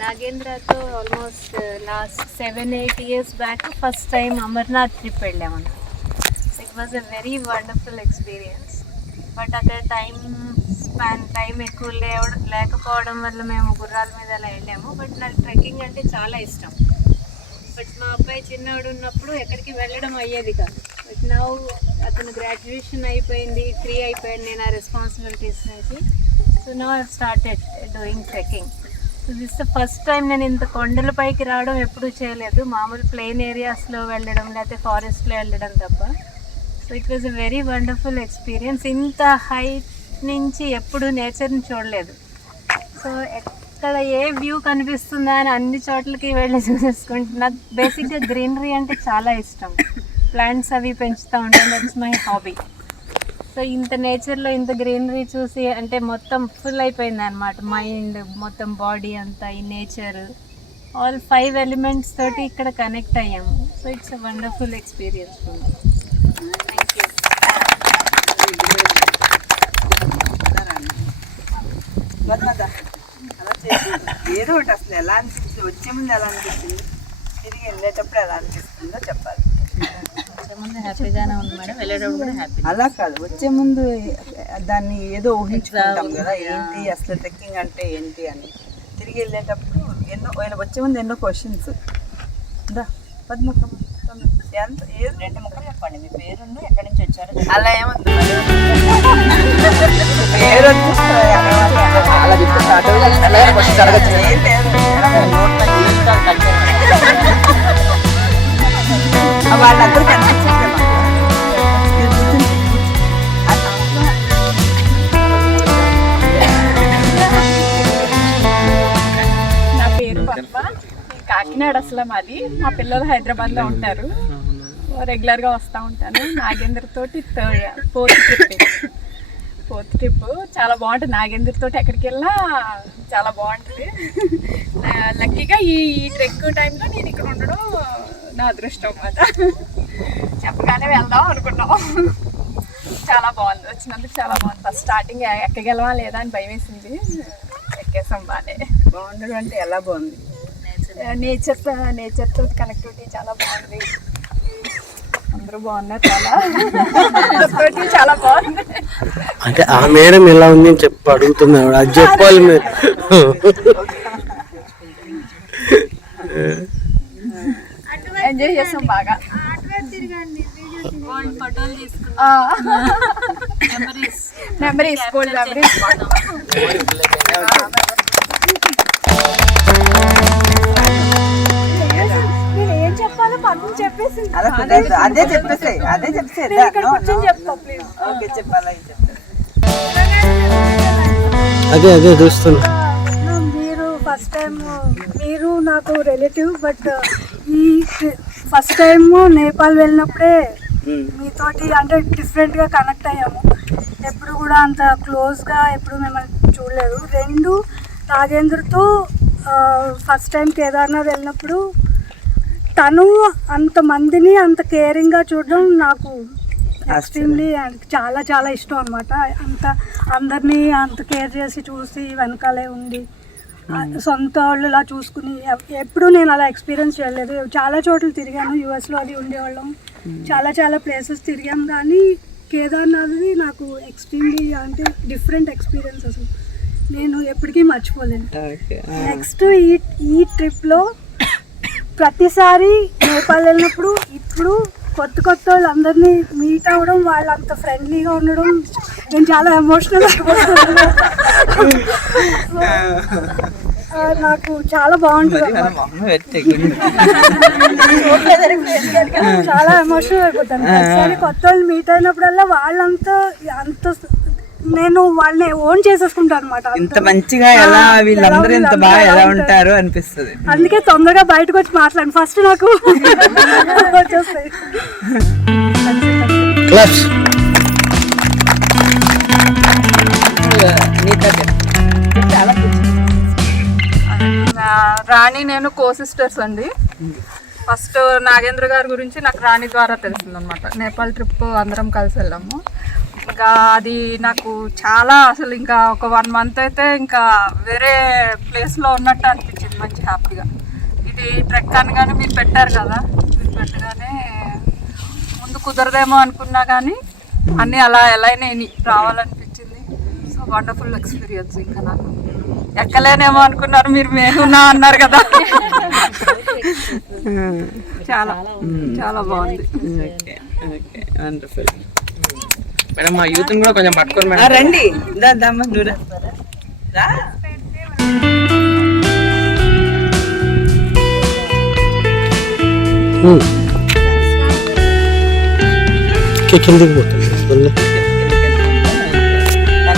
నాగేంద్రతో almost last 7-8 years back first time Amarnath trip వెళ్ళామన్న. It was a very wonderful experience. But అక్కడ టైం ఎక్కువ లేకపోవడం వల్ల మేము గుర్రాల మీద అలా వెళ్ళాము. బట్ నాకు ట్రెక్కింగ్ అంటే చాలా ఇష్టం. బట్ మా అబ్బాయి చిన్నవాడు ఉన్నప్పుడు ఎక్కడికి వెళ్ళడం అయ్యేది కాదు. బట్ నౌ అతను గ్రాడ్యుయేషన్ అయిపోయింది, ఫ్రీ అయిపోయాడు నేను ఆ రెస్పాన్సిబిలిటీస్ నుంచి. So now I started doing trekking. So this the first time నేను ఇంత కొండలపైకి రావడం ఎప్పుడూ చేయలేదు. మామూలు ప్లెయిన్ ఏరియాస్లో వెళ్ళడం లేకపోతే ఫారెస్ట్లో వెళ్ళడం తప్ప. So it was a very wonderful experience. ఇంత హైట్ నుంచి ఎప్పుడు నేచర్ని చూడలేదు. సో ఎక్కడ ఏ వ్యూ కనిపిస్తుందా అని అన్ని చోట్లకి వెళ్ళి చూసేసుకుంటే, నాకు బేసిక్గా గ్రీనరీ అంటే చాలా ఇష్టం. ప్లాంట్స్ అవి పెంచుతూ ఉంటాను, దట్స్ మై హాబీ. సో ఇంత నేచర్లో ఇంత గ్రీనరీ చూసి అంటే మొత్తం ఫుల్ అయిపోయింది అనమాట. మైండ్ మొత్తం, బాడీ అంతా ఈ నేచర్, ఆల్ 5 elements తోటి ఇక్కడ కనెక్ట్ అయ్యాము. So it's a wonderful experience for me. ఏదో ఒకటి అసలు ఎలా అనిపిస్తుంది, వచ్చే ముందు ఎలా అనిపిస్తుంది, తిరిగి వెళ్ళేటప్పుడు ఎలా అనిపిస్తుందో చెప్పాలి. హ్యాపీగానే ఉంది మేడం, వెళ్ళేటప్పుడు కూడా హ్యాపీ. అలా కాదు, వచ్చే ముందు దాన్ని ఏదో ఊహించుకుంటాం కదా, ఏంటి అసలు ట్రెక్కింగ్ అంటే ఏంటి అని. తిరిగి వెళ్ళేటప్పుడు వచ్చే ముందు ఎన్నో క్వశ్చన్స్. పద్మకమ్మ రెండు ముక్కలు చెప్పండి, మీ పేరును ఎక్కడి నుంచి వచ్చారు. అలా ఏముంది అలా వాళ్ళందరూ కనిపించారు. నా పేరు పద్మ, కాకినాడ అసలు మాది. మా పిల్లలు హైదరాబాద్లో ఉంటారు, రెగ్యులర్గా వస్తూ ఉంటాను. నాగేంద్ర తోటి ఫోర్త్ ట్రిప్ చాలా బాగుంటుంది. నాగేంద్ర తోటి ఎక్కడికి వెళ్ళినా చాలా బాగుంటుంది. లక్కీగా ఈ ట్రెక్ టైంలో నేను ఇక్కడ ఉండడం నా అదృష్టం అన్నమాట. చెప్పగానే వెళ్దాం అనుకున్నాం. చాలా బాగుంది, వచ్చినందుకు చాలా బాగుంది. ఫస్ట్ స్టార్టింగ్ ఎక్కగలవా లేదా అని భయం వేసింది, ఎక్కేసాం బాగానే. బాగుండడం అంటే ఎలా బాగుంది? నేచర్ తోటి కనెక్టివిటీ చాలా బాగుంది. అందరూ బాగున్నారు, చాలా బాగుంది. అంటే ఆ మేడం ఎలా ఉంది అని చెప్పి అడుగుతున్నాడు, అది చెప్పాలి మీరు. ఎంజాయ్ చేస్తాం బాగా. Memories gold memories. ఏం చెప్పాలో పన్ను చెప్పేసి అదే చెప్పేసి చెప్తా ప్లీజ్. ఓకే చెప్పాలి. అదే చూస్తున్నా. మీరు ఫస్ట్ టైం, మీరు నాకు రిలేటివ్, బట్ ఈ ఫస్ట్ టైం నేపాల్ వెళ్ళినప్పుడే మీతోటి అంటే డిఫరెంట్గా కనెక్ట్ అయ్యాము. ఎప్పుడు కూడా అంత క్లోజ్గా ఎప్పుడు మిమ్మల్ని చూడలేదు. రెండు, నాగేంద్రతో ఫస్ట్ టైం కేదార్నాథ్ వెళ్ళినప్పుడు తను అంతమందిని అంత కేరింగ్గా చూడడం నాకు ఎక్స్ట్రీమ్లీ చాలా చాలా ఇష్టం అనమాట. అంత అందరినీ అంత కేర్ చేసి చూసి వెనకాలే ఉండి సొంత వాళ్ళు ఇలా చూసుకుని ఎప్పుడు నేను అలా ఎక్స్పీరియన్స్ చేయలేదు. చాలా చోట్ల తిరిగాను, యూఎస్లో అది ఉండేవాళ్ళం, చాలా ప్లేసెస్ తిరిగాం, కానీ కేదార్నాథ్ది నాకు ఎక్స్ట్రీమ్లీ అంటే డిఫరెంట్ ఎక్స్పీరియన్స్. అసలు నేను ఎప్పటికీ మర్చిపోలేను. నెక్స్ట్ ఈ ట్రిప్లో ప్రతిసారి నేపాల్ వెళ్ళినప్పుడు ఇప్పుడు కొత్త వాళ్ళందరినీ మీట్ అవ్వడం, వాళ్ళంత ఫ్రెండ్లీగా ఉండడం నేను చాలా ఎమోషనల్ అయిపోతున్నాను. నాకు చాలా బాగుంటుంది, చాలా ఎమోషనల్ అయిపోతాను. ప్రతిసారి కొత్త వాళ్ళు మీట్ అయినప్పుడల్లా వాళ్ళంతా అంత నేను వాళ్ళని ఓన్ చేసేసుకుంటాను అనమాట. ఇంత మంచిగా ఎలా వీళ్ళందరూ ఇంత బాగా ఎలా ఉంటారు అనిపిస్తుంది. అందుకే తొందరగా బయటకు వచ్చి మాట్లాడండి, ఫస్ట్ నాకు వచ్చేస్తాయి. రాణి నేను కో సిస్టర్స్ అండి. ఫస్ట్ నాగేంద్ర గారి గురించి నాకు రాణి ద్వారా తెలిసిందనమాట. నేపాల్ ట్రిప్ అందరం కలిసి వెళ్ళాము. ఇంకా అది నాకు చాలా అసలు ఇంకా ఒక 1 month అయితే ఇంకా వేరే ప్లేస్లో ఉన్నట్టు అనిపించింది, మంచి హ్యాపీగా. ఇది ట్రెక్ అనగానే మీరు పెట్టారు కదా, మీరు పెట్టగానే ముందు కుదరదేమో అనుకున్నా కానీ అన్నీ అలా ఎలా నేను రావాలనిపించింది. So wonderful experience. ఇంకా నాకు ఎక్కలేనేమో అనుకున్నారు మీరు, మేమున్నా అన్నారు కదా. చాలా చాలా బాగుంది. మేడం మా యూత్ కూడా కొంచెం పట్టుకోరు మేడం. రండి దూరా కిందికి పోతుంది. నా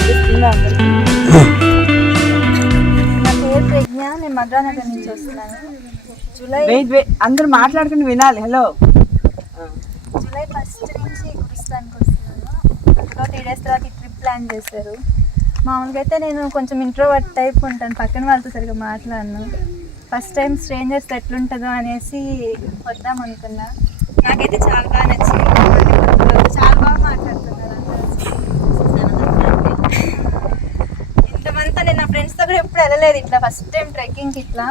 పేరు ప్రజ్ఞ, నేను మద్రానగర్ నుంచి వస్తున్నాను. అందరూ మాట్లాడుకుని వినాలి. హలో, జూలై 1st నుంచి గురిస్తానికి వస్తున్నాను. అక్కడ 3 days తర్వాత ఈ ట్రిప్ ప్లాన్ చేశారు. మామూలుగా అయితే నేను కొంచెం ఇంట్రోవర్ట్ టైప్ ఉంటాను, పక్కన వాళ్ళతో సరిగ్గా మాట్లాడను. ఫస్ట్ టైం స్ట్రేంజర్స్ ఎట్లుంటుందో అనేసి వద్దాం అనుకున్నా. నాకైతే చాలా బాగా నచ్చింది. చాలా బాగా మాట్లాడుతున్నారు ఇంతమంతా. నేను నా ఫ్రెండ్స్తో కూడా ఎప్పుడు వెళ్ళలేదు ఇట్లా, ఫస్ట్ టైం ట్రెక్కింగ్కి ఇట్లా.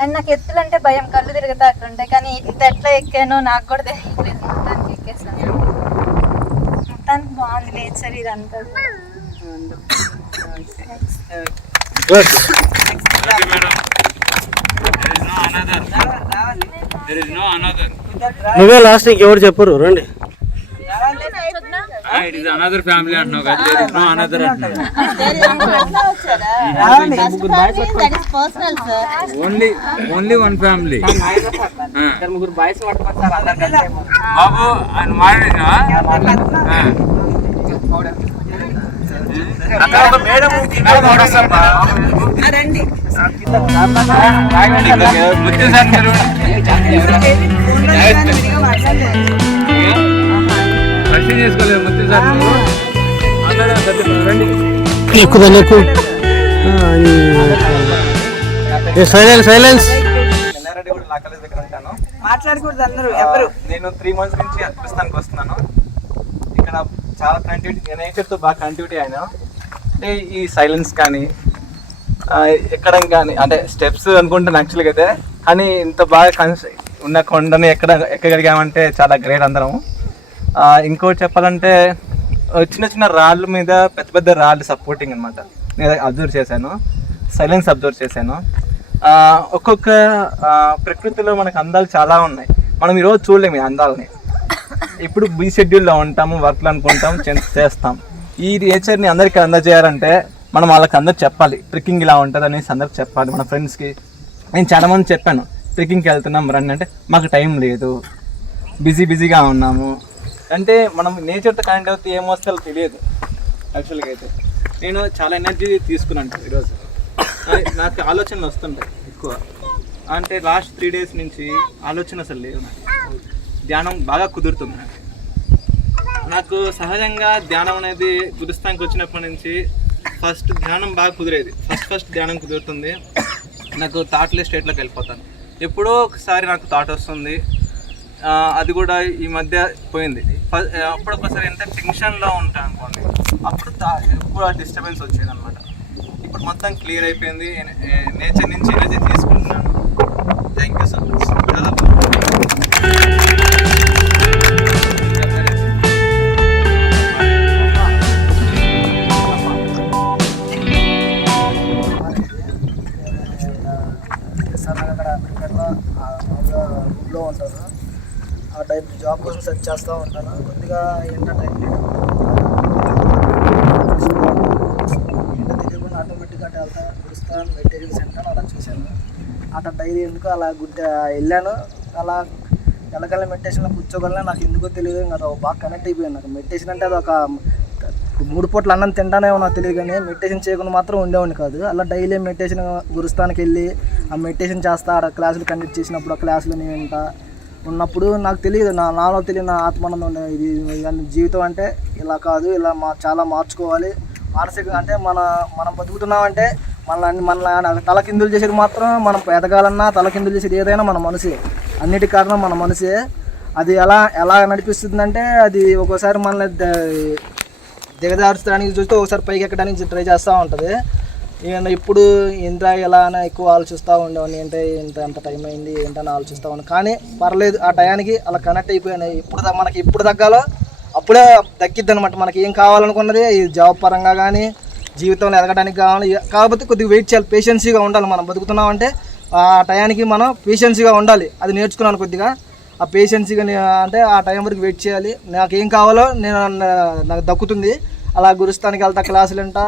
అండ్ నాకు ఎత్తులు అంటే భయం, కళ్ళు తిరుగుతా అట్లుంటాయి, కానీ ఇంత ఎట్లా ఎక్కానో నాకు కూడా తెలియలేదు. మొత్తానికి ఎక్కేసాను. మొత్తానికి బాగుంది నేచర్ ఇదంతా. Madam. There is no another. నువ్వే లాస్ట్ ఇంకెవరు చెప్పరు రండి. It is another family అంటున్నావు కదా. There is no another అంటున్నావు. Only one family. ముగ్గురు బాయ్స్ పట్టుకొని సార్ అందరు కలిసి బాబు ఆయన మాట్లాడినా మేడం రండి ముత్యం సార్ పరిచయం చేసుకోలేదు ముత్యం సార్ రండి. ఎక్కుదాన్ని ఎక్కువ. సైలెన్స్. చెన్నారెడ్డి కూడా నా కాలేజ్ దగ్గర ఉంటాను. మాట్లాడకూడదు అందరూ ఎవరు. నేను 3 months నుంచి ప్రస్తుతానికి వస్తున్నాను. ఇక్కడ చాలా కనెక్టివిటీ, నేచర్తో బాగా కనెక్టివిటీ అయినా అంటే ఈ సైలెన్స్ కానీ ఎక్కడం కానీ అంటే స్టెప్స్ అనుకుంటాను యాక్చువల్గా అయితే, కానీ ఇంత బాగా ఉన్న కొండని ఎక్కగలిగామంటే చాలా గ్రేట్ అందరం. ఇంకోటి చెప్పాలంటే చిన్న చిన్న రాళ్ళ మీద పెద్ద పెద్ద రాళ్ళు సపోర్టింగ్ అనమాట నేను అబ్జర్వ్ చేశాను, సైలెన్స్ అబ్జర్వ్ చేశాను. ఒక్కొక్క ప్రకృతిలో మనకు అందాలు చాలా ఉన్నాయి, మనం ఈరోజు చూడలేము ఈ అందాలని. ఇప్పుడు బీ షెడ్యూల్లో ఉంటాము, వర్క్లు అనుకుంటాం, చేస్తాం. ఈ నేచర్ని అందరికీ అందజేయాలంటే మనం వాళ్ళకి అందరికి చెప్పాలి, ట్రెక్కింగ్ ఇలా ఉంటుంది అనేసి అందరికి చెప్పాలి. మన ఫ్రెండ్స్కి నేను చాలామంది చెప్పాను, ట్రెక్కింగ్కి వెళ్తున్నాం రండి అంటే మాకు టైం లేదు, బిజీగా ఉన్నాము అంటే. మనం నేచర్తో కనెక్ట్ అవుతే ఏమొస్తుందో తెలియదు యాక్చువల్గా అయితే. నేను చాలా ఎనర్జీ తీసుకున్నాను ఈరోజు, నాకు ఆలోచనలు వస్తుంటాయి ఎక్కువ. అంటే లాస్ట్ 3 days నుంచి ఆలోచన అసలు లేవు, నాకు ధ్యానం బాగా కుదురుతుంది. నాకు సహజంగా ధ్యానం అనేది గురుస్థానికి వచ్చినప్పటి నుంచి ఫస్ట్ ధ్యానం బాగా కుదిరేది. ఫస్ట్ ధ్యానం కుదురుతుంది, నాకు థాట్లెస్ స్టేట్లోకి వెళ్ళిపోతాను. ఎప్పుడో ఒకసారి నాకు థాట్ వస్తుంది, అది కూడా ఈ మధ్య పోయింది. అప్పుడొకసారి ఎంత టెన్షన్లో ఉంటాను అనుకోండి, అప్పుడు ఎప్పుడు డిస్టర్బెన్స్ వచ్చేది అనమాట. ఇప్పుడు మొత్తం క్లియర్ అయిపోయింది, నేచర్ నుంచి ఎనర్జీ తీసుకుంటున్నాను. Thank you so much. చాలా రూమ్లో ఉంటాను, ఆ టైప్ జాబ్ కోసం సెర్చ్ చేస్తూ ఉంటాను. కొద్దిగా ఎంటర్టైన్మెంట్ తెలియకుండా ఆటోమేటిక్గా అటు వెళ్తా గురుస్థాన్ మెటీరియల్ సెంటర్ అలా చూశాను. అట్లా డైలీ ఎందుకు అలా వెళ్ళాను. అలా వెళ్ళగల మెడిటేషన్లో కూర్చోగలనే నాకు ఎందుకో తెలియదు, ఇంకా అది బాగా కనెక్ట్ అయిపోయాను. నాకు మెడిటేషన్ అంటే అది ఒక 3 పూట్ల అన్నం తింటానేమో నాకు తెలియదు, కానీ మెడిటేషన్ చేయకుండా మాత్రం ఉండేవాడిని కాదు. అలా డైలీ మెడిటేషన్ గురుస్థానికి వెళ్ళి ఆ మెడిటేషన్ చేస్తా, ఆడ క్లాసులు కండక్ట్ చేసినప్పుడు ఆ క్లాసులు నేను వింటా ఉన్నప్పుడు నాకు తెలియదు, నాలో తెలియదు నా ఆత్మానందం ఉండేది. ఇది జీవితం అంటే ఇలా కాదు, ఇలా చాలా మార్చుకోవాలి. మానసికంగా అంటే మనం బతుకుతున్నామంటే మన తలకిందులు చేసేది మాత్రం మనం ఎదగాలన్నా తలకిందులు చేసేది ఏదైనా మన మనసే. అన్నిటి కారణం మన మనసే. అది ఎలా నడిపిస్తుందంటే అది ఒక్కోసారి మనల్ని దిగజార్చడానికి చూస్తే ఒకసారి పైకి ఎక్కడానికి ట్రై చేస్తూ ఉంటుంది. ఇప్పుడు ఎంత ఎలా అని ఎక్కువ ఆలోచిస్తూ ఉండేవాడిని, ఎంత టైం అయింది ఏంటని ఆలోచిస్తూ ఉన్నాను. కానీ పర్లేదు, ఆ టయానికి అలా కనెక్ట్ అయిపోయాను. మనకి ఇప్పుడు తగ్గాలో అప్పుడే దక్కిద్ది అనమాట. మనకి ఏం కావాలనుకున్నది ఈ జాబ్ పరంగా కానీ జీవితంలో ఎదగడానికి కావాలి. కాకపోతే కొద్దిగా వెయిట్ చేయాలి, పేషెన్సీగా ఉండాలి. మనం బతుకుతున్నామంటే ఆ టయానికి మనం పేషెన్సీగా ఉండాలి. అది నేర్చుకున్నాను కొద్దిగా. ఆ పేషెన్సీగా అంటే ఆ టైం వరకు వెయిట్ చేయాలి. నాకు ఏం కావాలో నాకు దక్కుతుంది. అలా గురుస్థానికి వెళ్తా, క్లాసులు వింటా.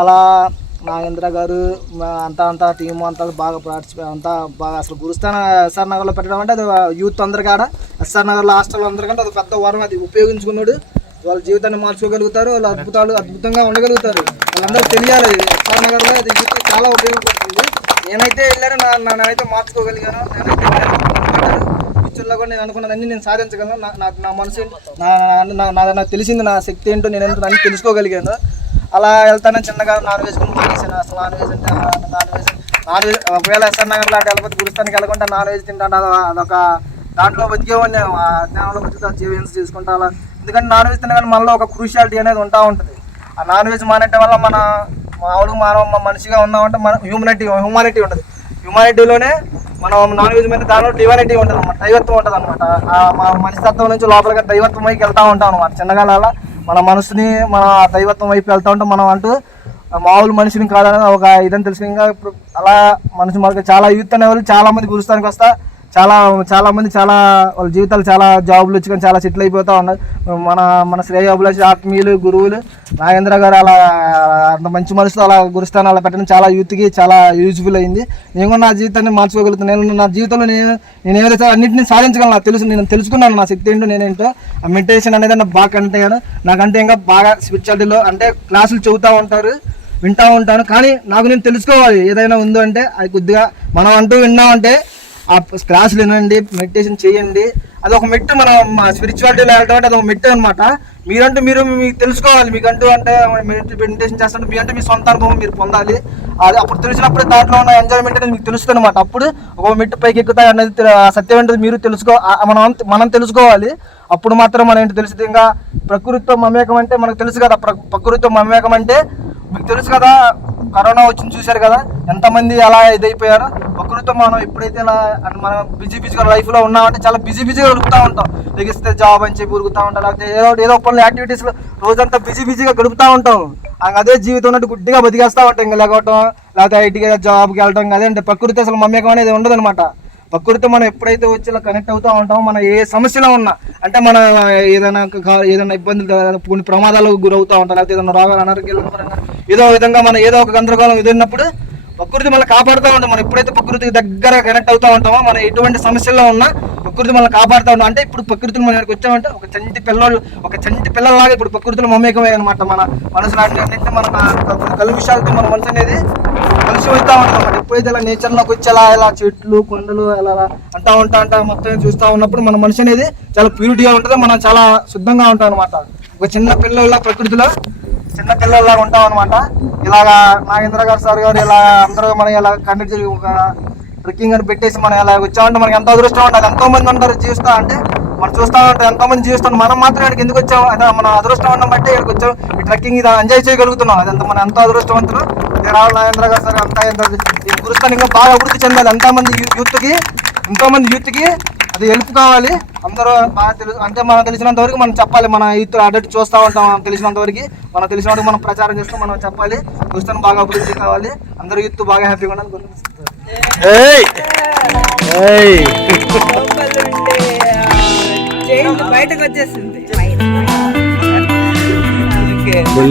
అలా నాగేంద్ర గారు అంతా టీము అంతా బాగా పార్టిసిపేట్ అంతా బాగా. అసలు గురుస్థాన ఎస్ఆర్ నగర్లో పెట్టడం అంటే అది యూత్ అందరు కాడ ఎస్ఆర్ నగర్లో హాస్టల్ అందరికంటే అది పెద్ద వరం. అది ఉపయోగించుకున్నాడు వాళ్ళ జీవితాన్ని మార్చుకోగలుగుతారు, వాళ్ళు అద్భుతంగా ఉండగలుగుతారు. వాళ్ళందరూ తెలియాలి ఎస్ఆర్ నగర్లో అది యూత్ చాలా ఉపయోగపడుతుంది. నేనైతే వెళ్ళాను, నేనైతే మార్చుకోగలిగాను. నేనైతే ఫ్యూచర్లో కూడా నేను అనుకున్నదన్నీ నేను సాధించగలను. నాకు నా మనసు నాకు తెలిసింది, నా శక్తి ఏంటో నేను ఎంతో అన్ని తెలుసుకోగలిగాను. అలా వెళ్తాను చిన్నగా. నాన్ వెజ్ చేశాను. అసలు నాన్ వెజ్ ఒకవేళ ఎస్ఆర్ నగర్లో అటు వెళ్ళకపోతే గురుస్థానికి వెళ్ళకుండా నాన్ వెజ్ తింటాను. అదొక దాంట్లో బతికేవాడిని, జ్ఞానంలో బతుకుతా, జీవన్స్ చేసుకుంటా అలా. ఎందుకంటే నాన్ వెజ్ తినగానే మనలో ఒక క్రూషియాలిటీ అనేది ఉంటుంది. ఆ నాన్ వెజ్ మానేయటం వల్ల మనం మనిషిగా ఉన్నామంటే మన హ్యూమానిటీ ఉంటుంది. హ్యూమానిటీలోనే మనం నాన్ వెజ్ మీద దానిలో డివైనిటీ ఉంటుంది అన్నమాట, దైవత్వం ఉంటుంది అనమాట. మన మనస్తత్వం నుంచి లోపలిగా దైవత్వం వైపు వెళ్తూ ఉంటాం అనమాట. చిన్నగా అలా మన మనసుని మన దైవత్వం వైపు వెళ్తూ ఉంటాం. మనం అంటూ మామూలు మనిషిని కాదని ఒక ఇదని తెలుసు. ఇంకా ఇప్పుడు అలా మనకి చాలా యూత్ అనేవాళ్ళు చాలామంది గురుస్థానికి వస్తా చాలా మంది చాలా వాళ్ళ జీవితాలు చాలా జాబులు వచ్చి కానీ చాలా సెటిల్ అయిపోతూ ఉన్నారు. మన శ్రేయోభిలాషి ఆత్మీయులు గురువులు నాగేంద్ర గారు అలా అంత మంచి మనసుతో అలా గురుస్థానం అలా పెట్టడం చాలా యూత్కి చాలా యూజ్ఫుల్ అయింది. నేను కూడా నా జీవితాన్ని మార్చుకోగలుగుతాను. నేను నా జీవితంలో నేను ఏదైతే అన్నింటినీ సాధించగలను నాకు తెలుసు. నేను తెలుసుకున్నాను నా శక్తి ఏంటో నేనేంటో. ఆ మెడిటేషన్ అనేది నాకు బాగా కనెక్ట్ అయ్యాను. నాకంటే ఇంకా బాగా స్పిరిచువాలిటీలో అంటే క్లాసులు చెబుతూ ఉంటారు, వింటూ ఉంటాను. కానీ నాకు నేను తెలుసుకోవాలి ఏదైనా ఉందో అంటే అది కొద్దిగా మనం అంటూ విన్నామంటే ఆ క్లాసులు వినండి, మెడిటేషన్ చేయండి. అది ఒక మెట్టు. మనం స్పిరిచువాలిటీలో వెళ్ళటం అంటే అది ఒక మెట్టు అనమాట. మీరంటూ మీకు తెలుసుకోవాలి. మీకంటూ అంటే మెడిటేషన్ చేస్తుంటే మీ అంటే మీ సొంత అనుభవం మీరు పొందాలి. అది అప్పుడు తెలిసినప్పుడు దాంట్లో ఉన్న ఎంజాయ్మెంట్ అనేది మీకు తెలుస్తుంది అనమాట. అప్పుడు ఒక మెట్టు పైకి ఎక్కుతాయి అనేది సత్యం ఏంటో మీరు మనం తెలుసుకోవాలి. అప్పుడు మాత్రం మనం ఏంటి తెలుస్తుంది. ఇంకా ప్రకృతితో మమేకం అంటే మనకు తెలుసు కదా. ప్రకృతితో మమేకం అంటే మీకు తెలుసు కదా. కరోనా వచ్చింది చూశారు కదా, ఎంతమంది అలా ఇదైపోయారో. ప్రకృతితో మనం ఎప్పుడైతే ఇలా మనం బిజీగా లైఫ్లో ఉన్నామంటే చాలా బిజీగా గడుపుతూ ఉంటాం. లెగిస్తే జాబ్ అని చెప్పి ఉరుకుతూ ఉంటాం, లేకపోతే ఏదో పనులు యాక్టివిటీస్లో రోజంతా బిజీగా గడుపుతూ ఉంటాం. అదే జీవితం ఉన్నట్టు గుడ్డిగా బతికేస్తూ ఉంటాం. ఇంకా లేకపోవటం లేకపోతే ఐటీగా జాబ్కి వెళ్ళటం అదే అంటే ప్రకృతి అసలు మమేకం అనేది ఉండదు అనమాట. ప్రకృతితో మనం ఎప్పుడైతే వచ్చి ఇలా కనెక్ట్ అవుతూ ఉంటామో మన ఏ సమస్యలో ఉన్నా అంటే మన ఏదైనా ఇబ్బందులు కొన్ని ప్రమాదాలకు గురవుతూ ఉంటాం, లేకపోతే ఏదైనా రోగాలు అనారోగ్యాల పరంగా ఏదో విధంగా మనం ఏదో ఒక గందరగోళం ఎదురినప్పుడు ప్రకృతి మనల్ని కాపాడుతూ ఉంటాం. మనం ఎప్పుడైతే ప్రకృతికి దగ్గర కనెక్ట్ అవుతూ ఉంటామో మనం ఎటువంటి సమస్యల్లో ఉన్నా ప్రకృతి మనల్ని కాపాడుతూ ఉంటాం. అంటే ఇప్పుడు ప్రకృతిని మనం వచ్చామంటే ఒక చంటి పిల్లలాగా ఇప్పుడు ప్రకృతిలో మమేకమే అనమాట. మన మనసు నాటినట్టు మన కలుషాలతో మన మనసు అనేది కలిసి వెళ్తూ ఉంటాం అన్నమాట. ఎప్పుడైతే ఇలా నేచర్లోకి వచ్చి ఇలా చెట్లు కొండలు అలా అంటా మొత్తం చూస్తూ ఉన్నప్పుడు మన మనసు అనేది చాలా ప్యూరిటీగా ఉంటుంది. మనం చాలా శుద్ధంగా ఉంటాం అనమాట. ఒక చిన్న పిల్లల ప్రకృతిలో చిన్న పిల్లల్లాగా ఉంటాం అనమాట. ఇలాగా నాగేంద్ర గారు సార్ గారు ఇలా అందరూ మనం ఇలా కండక్ట్ చేసి ఒక ట్రెక్కింగ్ అని పెట్టేసి మనం ఇలా వచ్చామంటే మనకి ఎంతో అదృష్టం ఉంటుంది. ఎంతో మంది ఉంటారు జీవిస్తా అంటే మనం చూస్తూ ఉంటాం ఎంతో మంది జీవిస్తాం. మనం మాత్రం ఇక్కడికి ఎందుకు వచ్చాము అదే మన అదృష్టం ఉండడం బట్టి ఇక్కడికి వచ్చాం. ఈ ట్రెక్కింగ్ ఇది ఎంజాయ్ చేయగలుగుతున్నాం. అదంతా మనం ఎంతో అదృష్టవంతులు. రాహుల్ నాగేంద్ర గారు సార్ అంతా ఈ గురుస్థానం ఇంకా బాగా అభివృద్ధి చెందాలి. ఎంతోమంది యూత్కి అది హెల్ప్ కావాలి. అందరూ బాగా తెలుసు అంటే మనకు తెలిసినంత వరకు మనం చెప్పాలి. మన యూత్ అడ్డట్టు చూస్తూ ఉంటాం. తెలిసినంత వరకు మనం ప్రచారం చేస్తూ మనం చెప్పాలి. గురుస్థానం బాగా అభివృద్ధి కావాలి. అందరూ యూత్ బాగా హ్యాపీగా ఉండాలి. బయటకు వచ్చేసింది.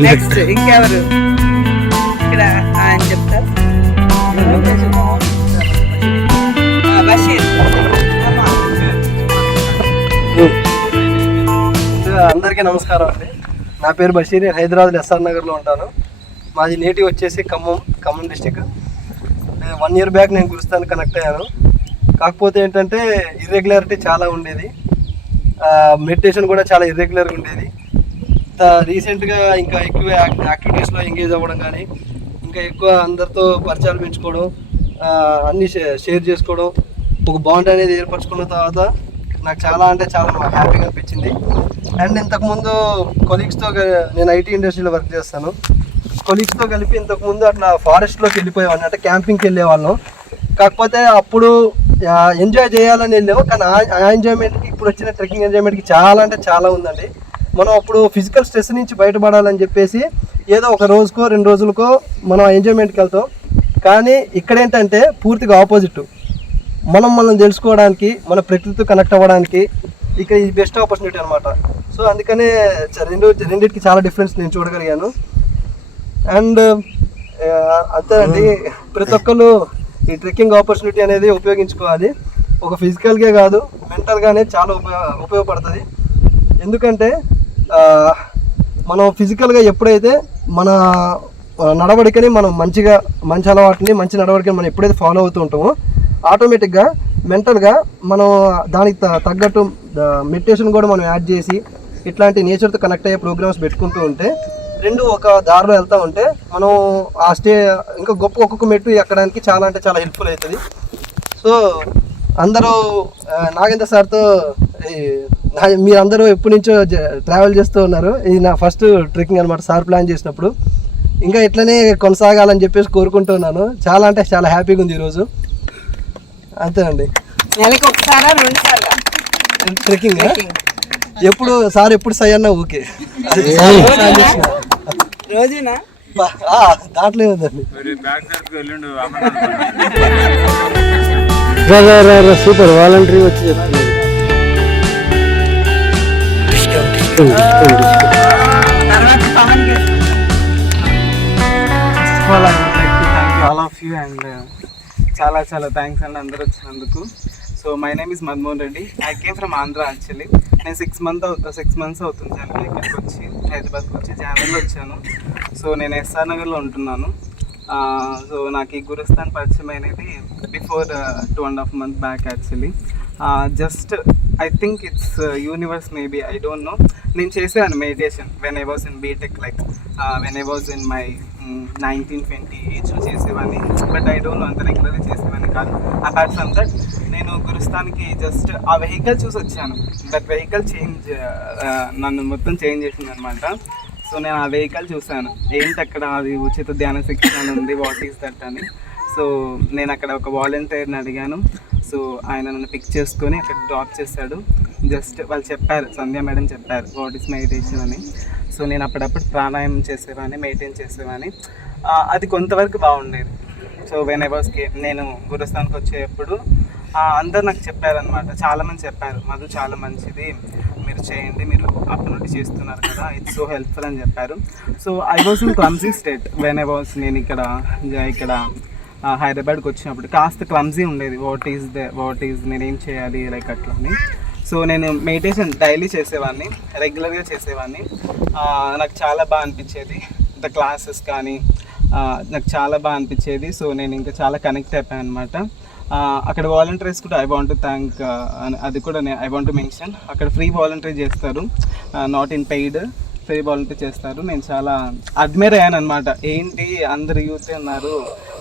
నెక్స్ట్ ఇంకెవరు ఇక్కడ ఆయన చెప్తారు. బషీర్. అందరికీ నమస్కారం అండి. నా పేరు బషీర్. నేను హైదరాబాద్ ఎస్ఆర్ నగర్లో ఉంటాను. మాది నేటివ్ వచ్చేసి ఖమ్మం డిస్టిక్. 1 year బ్యాక్ నేను గురుస్థానం కనెక్ట్ అయ్యాను. కాకపోతే ఏంటంటే ఇర్రెగ్యులారిటీ చాలా ఉండేది. మెడిటేషన్ కూడా చాలా ఇర్రెగ్యులర్గా ఉండేది. రీసెంట్గా ఇంకా ఎక్కువ యాక్టివిటీస్లో ఎంగేజ్ అవ్వడం కానీ ఇంకా ఎక్కువ అందరితో పరిచయాలు పెంచుకోవడం, అన్నీ షేర్ చేసుకోవడం, ఒక బాండ్ అనేది ఏర్పరచుకున్న తర్వాత నాకు చాలా అంటే చాలా హ్యాపీగా అనిపించింది. అండ్ ఇంతకుముందు కొలీగ్స్తో నేను ఐటీ ఇండస్ట్రీలో వర్క్ చేస్తాను. కొలీగ్స్తో కలిపి ఇంతకుముందు అట్లా ఫారెస్ట్లోకి వెళ్ళిపోయేవాడిని, అంటే క్యాంపింగ్కి వెళ్ళేవాళ్ళం. కాకపోతే అప్పుడు ఎంజాయ్ చేయాలని వెళ్ళాము, కానీ ఆ ఎంజాయ్మెంట్కి ఇప్పుడు వచ్చిన ట్రెక్కింగ్ ఎంజాయ్మెంట్కి చాలా అంటే చాలా ఉందండి. మనం అప్పుడు ఫిజికల్ స్ట్రెస్ నుంచి బయటపడాలని చెప్పేసి ఏదో ఒక రోజుకో 2 రోజులకో మనం ఎంజాయ్మెంట్కి వెళ్తాం. కానీ ఇక్కడ ఏంటంటే పూర్తిగా ఆపోజిట్. మనం తెలుసుకోవడానికి, మన ప్రకృతితో కనెక్ట్ అవ్వడానికి ఇక్కడ ఇది బెస్ట్ ఆపర్చునిటీ అనమాట. సో అందుకనే రెండింటికి చాలా డిఫరెన్స్ నేను చూడగలిగాను. అండ్ అంతేనండి, ప్రతి ఒక్కరు ఈ ట్రెక్కింగ్ ఆపర్చునిటీ అనేది ఉపయోగించుకోవాలి. ఒక ఫిజికల్గా కాదు, మెంటల్గానే చాలా ఉపయోగపడుతుంది. ఎందుకంటే మనం ఫిజికల్గా ఎప్పుడైతే మన నడవడికని మనం మంచి అలవాటుని, మంచి నడవడికని మనం ఎప్పుడైతే ఫాలో అవుతూ ఉంటామో ఆటోమేటిక్గా మెంటల్గా మనం దానికి తగ్గట్టు మెడిటేషన్ కూడా మనం యాడ్ చేసి ఇట్లాంటి నేచర్తో కనెక్ట్ అయ్యే ప్రోగ్రామ్స్ పెట్టుకుంటూ ఉంటే రెండు ఒక దారిలో వెళ్తూ ఉంటే మనం ఆ ఇంకా ఒక్కొక్క మెట్టు ఎక్కడానికి చాలా అంటే చాలా హెల్ప్ఫుల్ అవుతుంది. సో అందరూ నాగేంద్ర సార్తో మీరందరూ ఎప్పటి నుంచో ట్రావెల్ చేస్తూ ఉన్నారు. ఇది నా ఫస్ట్ ట్రెక్కింగ్ అనమాట సార్ ప్లాన్ చేసినప్పుడు. ఇంకా ఇట్లనే కొనసాగాలని చెప్పేసి కోరుకుంటున్నాను. చాలా అంటే చాలా హ్యాపీగా ఉంది ఈరోజు. అంతేనండి. నెలకి ఒకసారా 2 సార్లు ట్రెక్కింగ్ ఎప్పుడు సార్ ఎప్పుడు సై అన్నా ఓకే. రోజునా దాంట్లో ఏముందండి. సూపర్ వాలంటరీ వచ్చి చెప్తున్నాడు. ఆల్ ఆఫ్ యూ అండ్ చాలా చాలా థ్యాంక్స్ అండి అందరూ వచ్చినందుకు. So my name is Manmohan Reddy. I came from Andhra actually. నేను 6 months అవుతుంది జనవరి ఇక్కడికి వచ్చి, హైదరాబాద్కి వచ్చి జనవరిలో వచ్చాను. సో నేను ఎస్ఆర్ నగర్లో ఉంటున్నాను. సో నాకు ఈ గురుస్థాన్ పరిచయం అనేది before 2.5 months back actually. Just I think it's universe maybe, I don't know. నేను చేశాను meditation when I was in BTech, like when I was in my 19-20 ఏజ్లో చేసేవాడిని. బట్ ఐ డోంట్ నో, అంత రెగ్యులర్గా చేసేవాడిని కాదు. అపార్ట్ ఫ్రమ్ దట్ నేను గురుస్థాన్కి జస్ట్ ఆ వెహికల్ చూసి వచ్చాను. దట్ వెహికల్ నన్ను మొత్తం చేంజ్ చేసింది అనమాట. సో నేను ఆ వెహికల్ చూశాను, ఏంటి అక్కడ అది ఉచిత ధ్యాన శిక్షణ ఉంది, వాట్ ఈస్ దట్ అని. సో నేను అక్కడ ఒక వాలంటీర్ని అడిగాను. సో ఆయన నన్ను పిక్ చేసుకొని అక్కడ డ్రాప్ చేశాడు. జస్ట్ వాళ్ళు చెప్పారు, సంధ్య మేడం చెప్పారు వాట్ ఈస్ మెడిటేషన్ అని. సో నేను అప్పుడప్పుడు ప్రాణాయామం చేసేవాడిని, మెయింటైన్ చేసేవాడిని. అది కొంతవరకు బాగుండేది. సో వెన్ ఐ వాజ్ నేను గురుస్థాన్కి వచ్చేటప్పుడు అందరు నాకు చెప్పారనమాట, చాలామంది చెప్పారు, మధు చాలా మంచిది, మీరు చేయండి, మీరు అప్పటి నుండి చేస్తున్నారు కదా, ఇట్స్ సో హెల్ప్ఫుల్ అని చెప్పారు. So I was in clumsy state when I was, నేను ఇక్కడ హైదరాబాద్కి వచ్చినప్పుడు కాస్త క్లమ్జీ ఉండేది. వాట్ ఈజ్ నేనేం చేయాలి లైక్ అట్లా అని. సో నేను మెడిటేషన్ డైలీ చేసేవాడిని, రెగ్యులర్గా చేసేవాడిని. నాకు చాలా బాగా అనిపించేది, ద క్లాసెస్ కానీ నాకు చాలా బాగా అనిపించేది. సో నేను ఇంకా చాలా కనెక్ట్ అయిపోయాను అనమాట. అక్కడ వాలంటీర్స్ కూడా ఐ వాంట్ టు థ్యాంక్, అది కూడా ఐ వాంట్ టు మెన్షన్, అక్కడ ఫ్రీ వాలంటీర్ చేస్తారు, not in paid, free volunteer చేస్తారు. నేను చాలా అడ్మైర్ అయ్యాను అనమాట, ఏంటి అందరు యూత్ ఉన్నారు,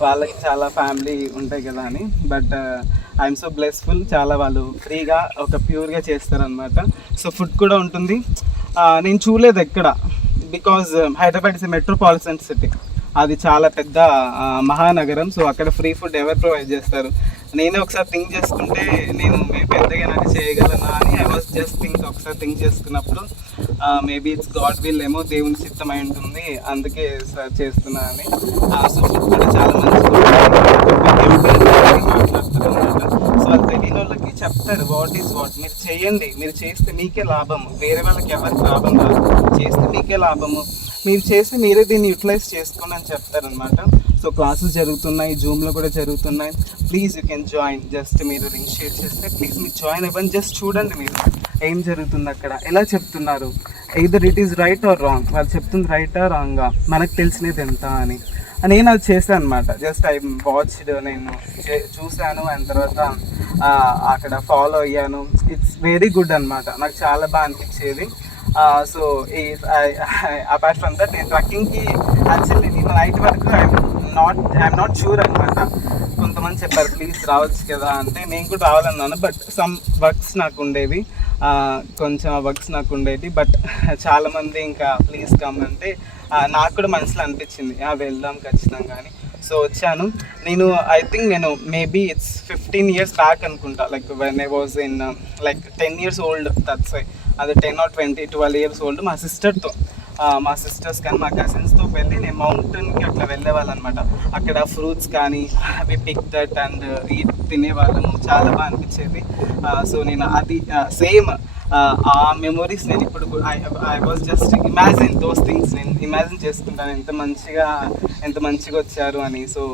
వాళ్ళకి చాలా ఫ్యామిలీ ఉంటాయి కదా అని. బట్ ఐఎమ్ సో బ్లెస్ఫుల్, చాలా వాళ్ళు ఫ్రీగా ఒక ప్యూర్గా చేస్తారనమాట. సో ఫుడ్ కూడా ఉంటుంది. నేను చూడలేదు ఎక్కడ, because Hyderabad is a metropolitan city, అది చాలా పెద్ద మహానగరం. సో అక్కడ ఫ్రీ ఫుడ్ ఎవరు ప్రొవైడ్ చేస్తారు? నేనే ఒకసారి థింక్ చేసుకుంటే నేను పెద్దగా నాకు చేయగలనా అని ఐ వాజ్ జస్ట్ ఒకసారి థింక్ చేసుకున్నప్పుడు మేబీ ఇట్స్ గాడ్ విల్ ఏమో, దేవుని చిత్తమై ఉంటుంది, అందుకే సార్ చేస్తున్నా అని. సో ఫుడ్ కూడా చాలా మంచిగా మాట్లాడతారు అనమాట. సో అది తెలియని వాళ్ళకి చెప్తారు వాట్ ఈజ్ వాట్, మీరు చేయండి, మీరు చేస్తే మీకే లాభము, వేరే వాళ్ళకి ఎవరికి లాభం రాదు, చేస్తే మీకే లాభము, మీరు చేసి మీరే దీన్ని యూటిలైజ్ చేసుకోండి అని చెప్తారనమాట. సో క్లాసెస్ జరుగుతున్నాయి, జూమ్లో కూడా జరుగుతున్నాయి. Please you can join. Just మీరు లింక్ షేర్ చేస్తే ప్లీజ్ మీరు జాయిన్ అవ్వండి. జస్ట్ చూడండి మీరు ఏం జరుగుతుంది అక్కడ, ఎలా చెప్తున్నారు, either it is right are wrong, వాళ్ళు చెప్తుంది రైటా రాంగా, మనకు తెలిసినది ఎంత అని. నేను అది చేశాను అనమాట. జస్ట్ ఐ వాచ్డ్, నేను చూశాను, అండ్ తర్వాత అక్కడ ఫాలో అయ్యాను. ఇట్స్ వెరీ గుడ్ అనమాట, నాకు చాలా బాగా అనిపించేది. సో అపార్ట్ ఫ్రమ్ దట్ నేను ట్రక్కింగ్కి యాక్చువల్లీ నేను నైట్ వరకు ఐఎమ్ నాట్ షూర్ అనమాట. కొంతమంది చెప్పారు ప్లీజ్ రావచ్చు కదా అంటే, నేను కూడా రావాలన్నాను. బట్ సమ్ వర్క్స్ నాకు ఉండేవి, కొంచెం వర్క్స్ నాకు ఉండేవి. బట్ చాలామంది ఇంకా ప్లీజ్ కమ్ అంటే నాకు కూడా మనసులో అనిపించింది వెళ్దాం ఖచ్చితంగా అని. సో వచ్చాను. నేను ఐ థింక్ నేను మేబీ ఇట్స్ 15 years బ్యాక్ అనుకుంటా, like when I was in like 10 years old, that's why, అది 10 or 20, 12 years old. మా సిస్టర్స్ కానీ మా కజిన్స్తో వెళ్ళి నేను మౌంటైన్కి అట్లా వెళ్ళేవాళ్ళం అనమాట. అక్కడ ఫ్రూట్స్ కానీ అవి పిక్ దట్ అండ్ తినేవాళ్ళము, చాలా బాగా అనిపించేది. సో నేను అది సేమ్ ఆ మెమొరీస్ నేను ఇప్పుడు I was just imagine those things, నేను ఇమాజిన్ చేసుకుంటాను ఎంత మంచిగా వచ్చారు అని. So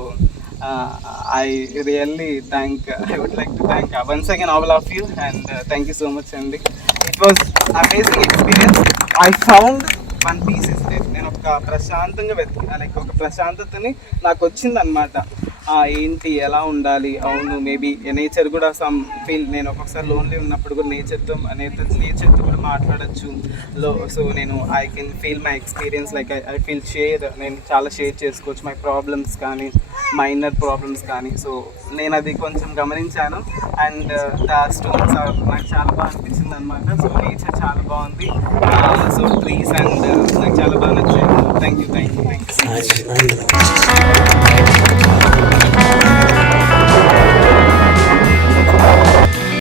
I really I would like to thank once again all of you, and thank you so much, Andy. It was amazing experience. I found one piece is there. నేను ఒక ప్రశాంతంగా లైక్ ఒక ప్రశాంతతని నాకు వచ్చింది అనమాట. ఏంటి ఎలా ఉండాలి, అవును మేబీ నేచర్ కూడా సమ్ ఫీల్, నేను ఒక్కొక్కసారి లోన్లీ ఉన్నప్పుడు కూడా నేచర్తో కూడా మాట్లాడచ్చు. సో నేను I can feel my experience, like I feel నేను చాలా షేర్ చేసుకోవచ్చు మై ప్రాబ్లమ్స్ కానీ, మై ఇన్నర్ ప్రాబ్లమ్స్ కానీ. సో నేను అది కొంచెం గమనించాను, అండ్ ద స్టోన్స్ నాకు చాలా బాగా అనిపించింది అనమాట. సో నేచర్ చాలా బాగుంది, సో ట్రీస్ అండ్ నాకు చాలా బాగా నచ్చాయి. Thank you so much.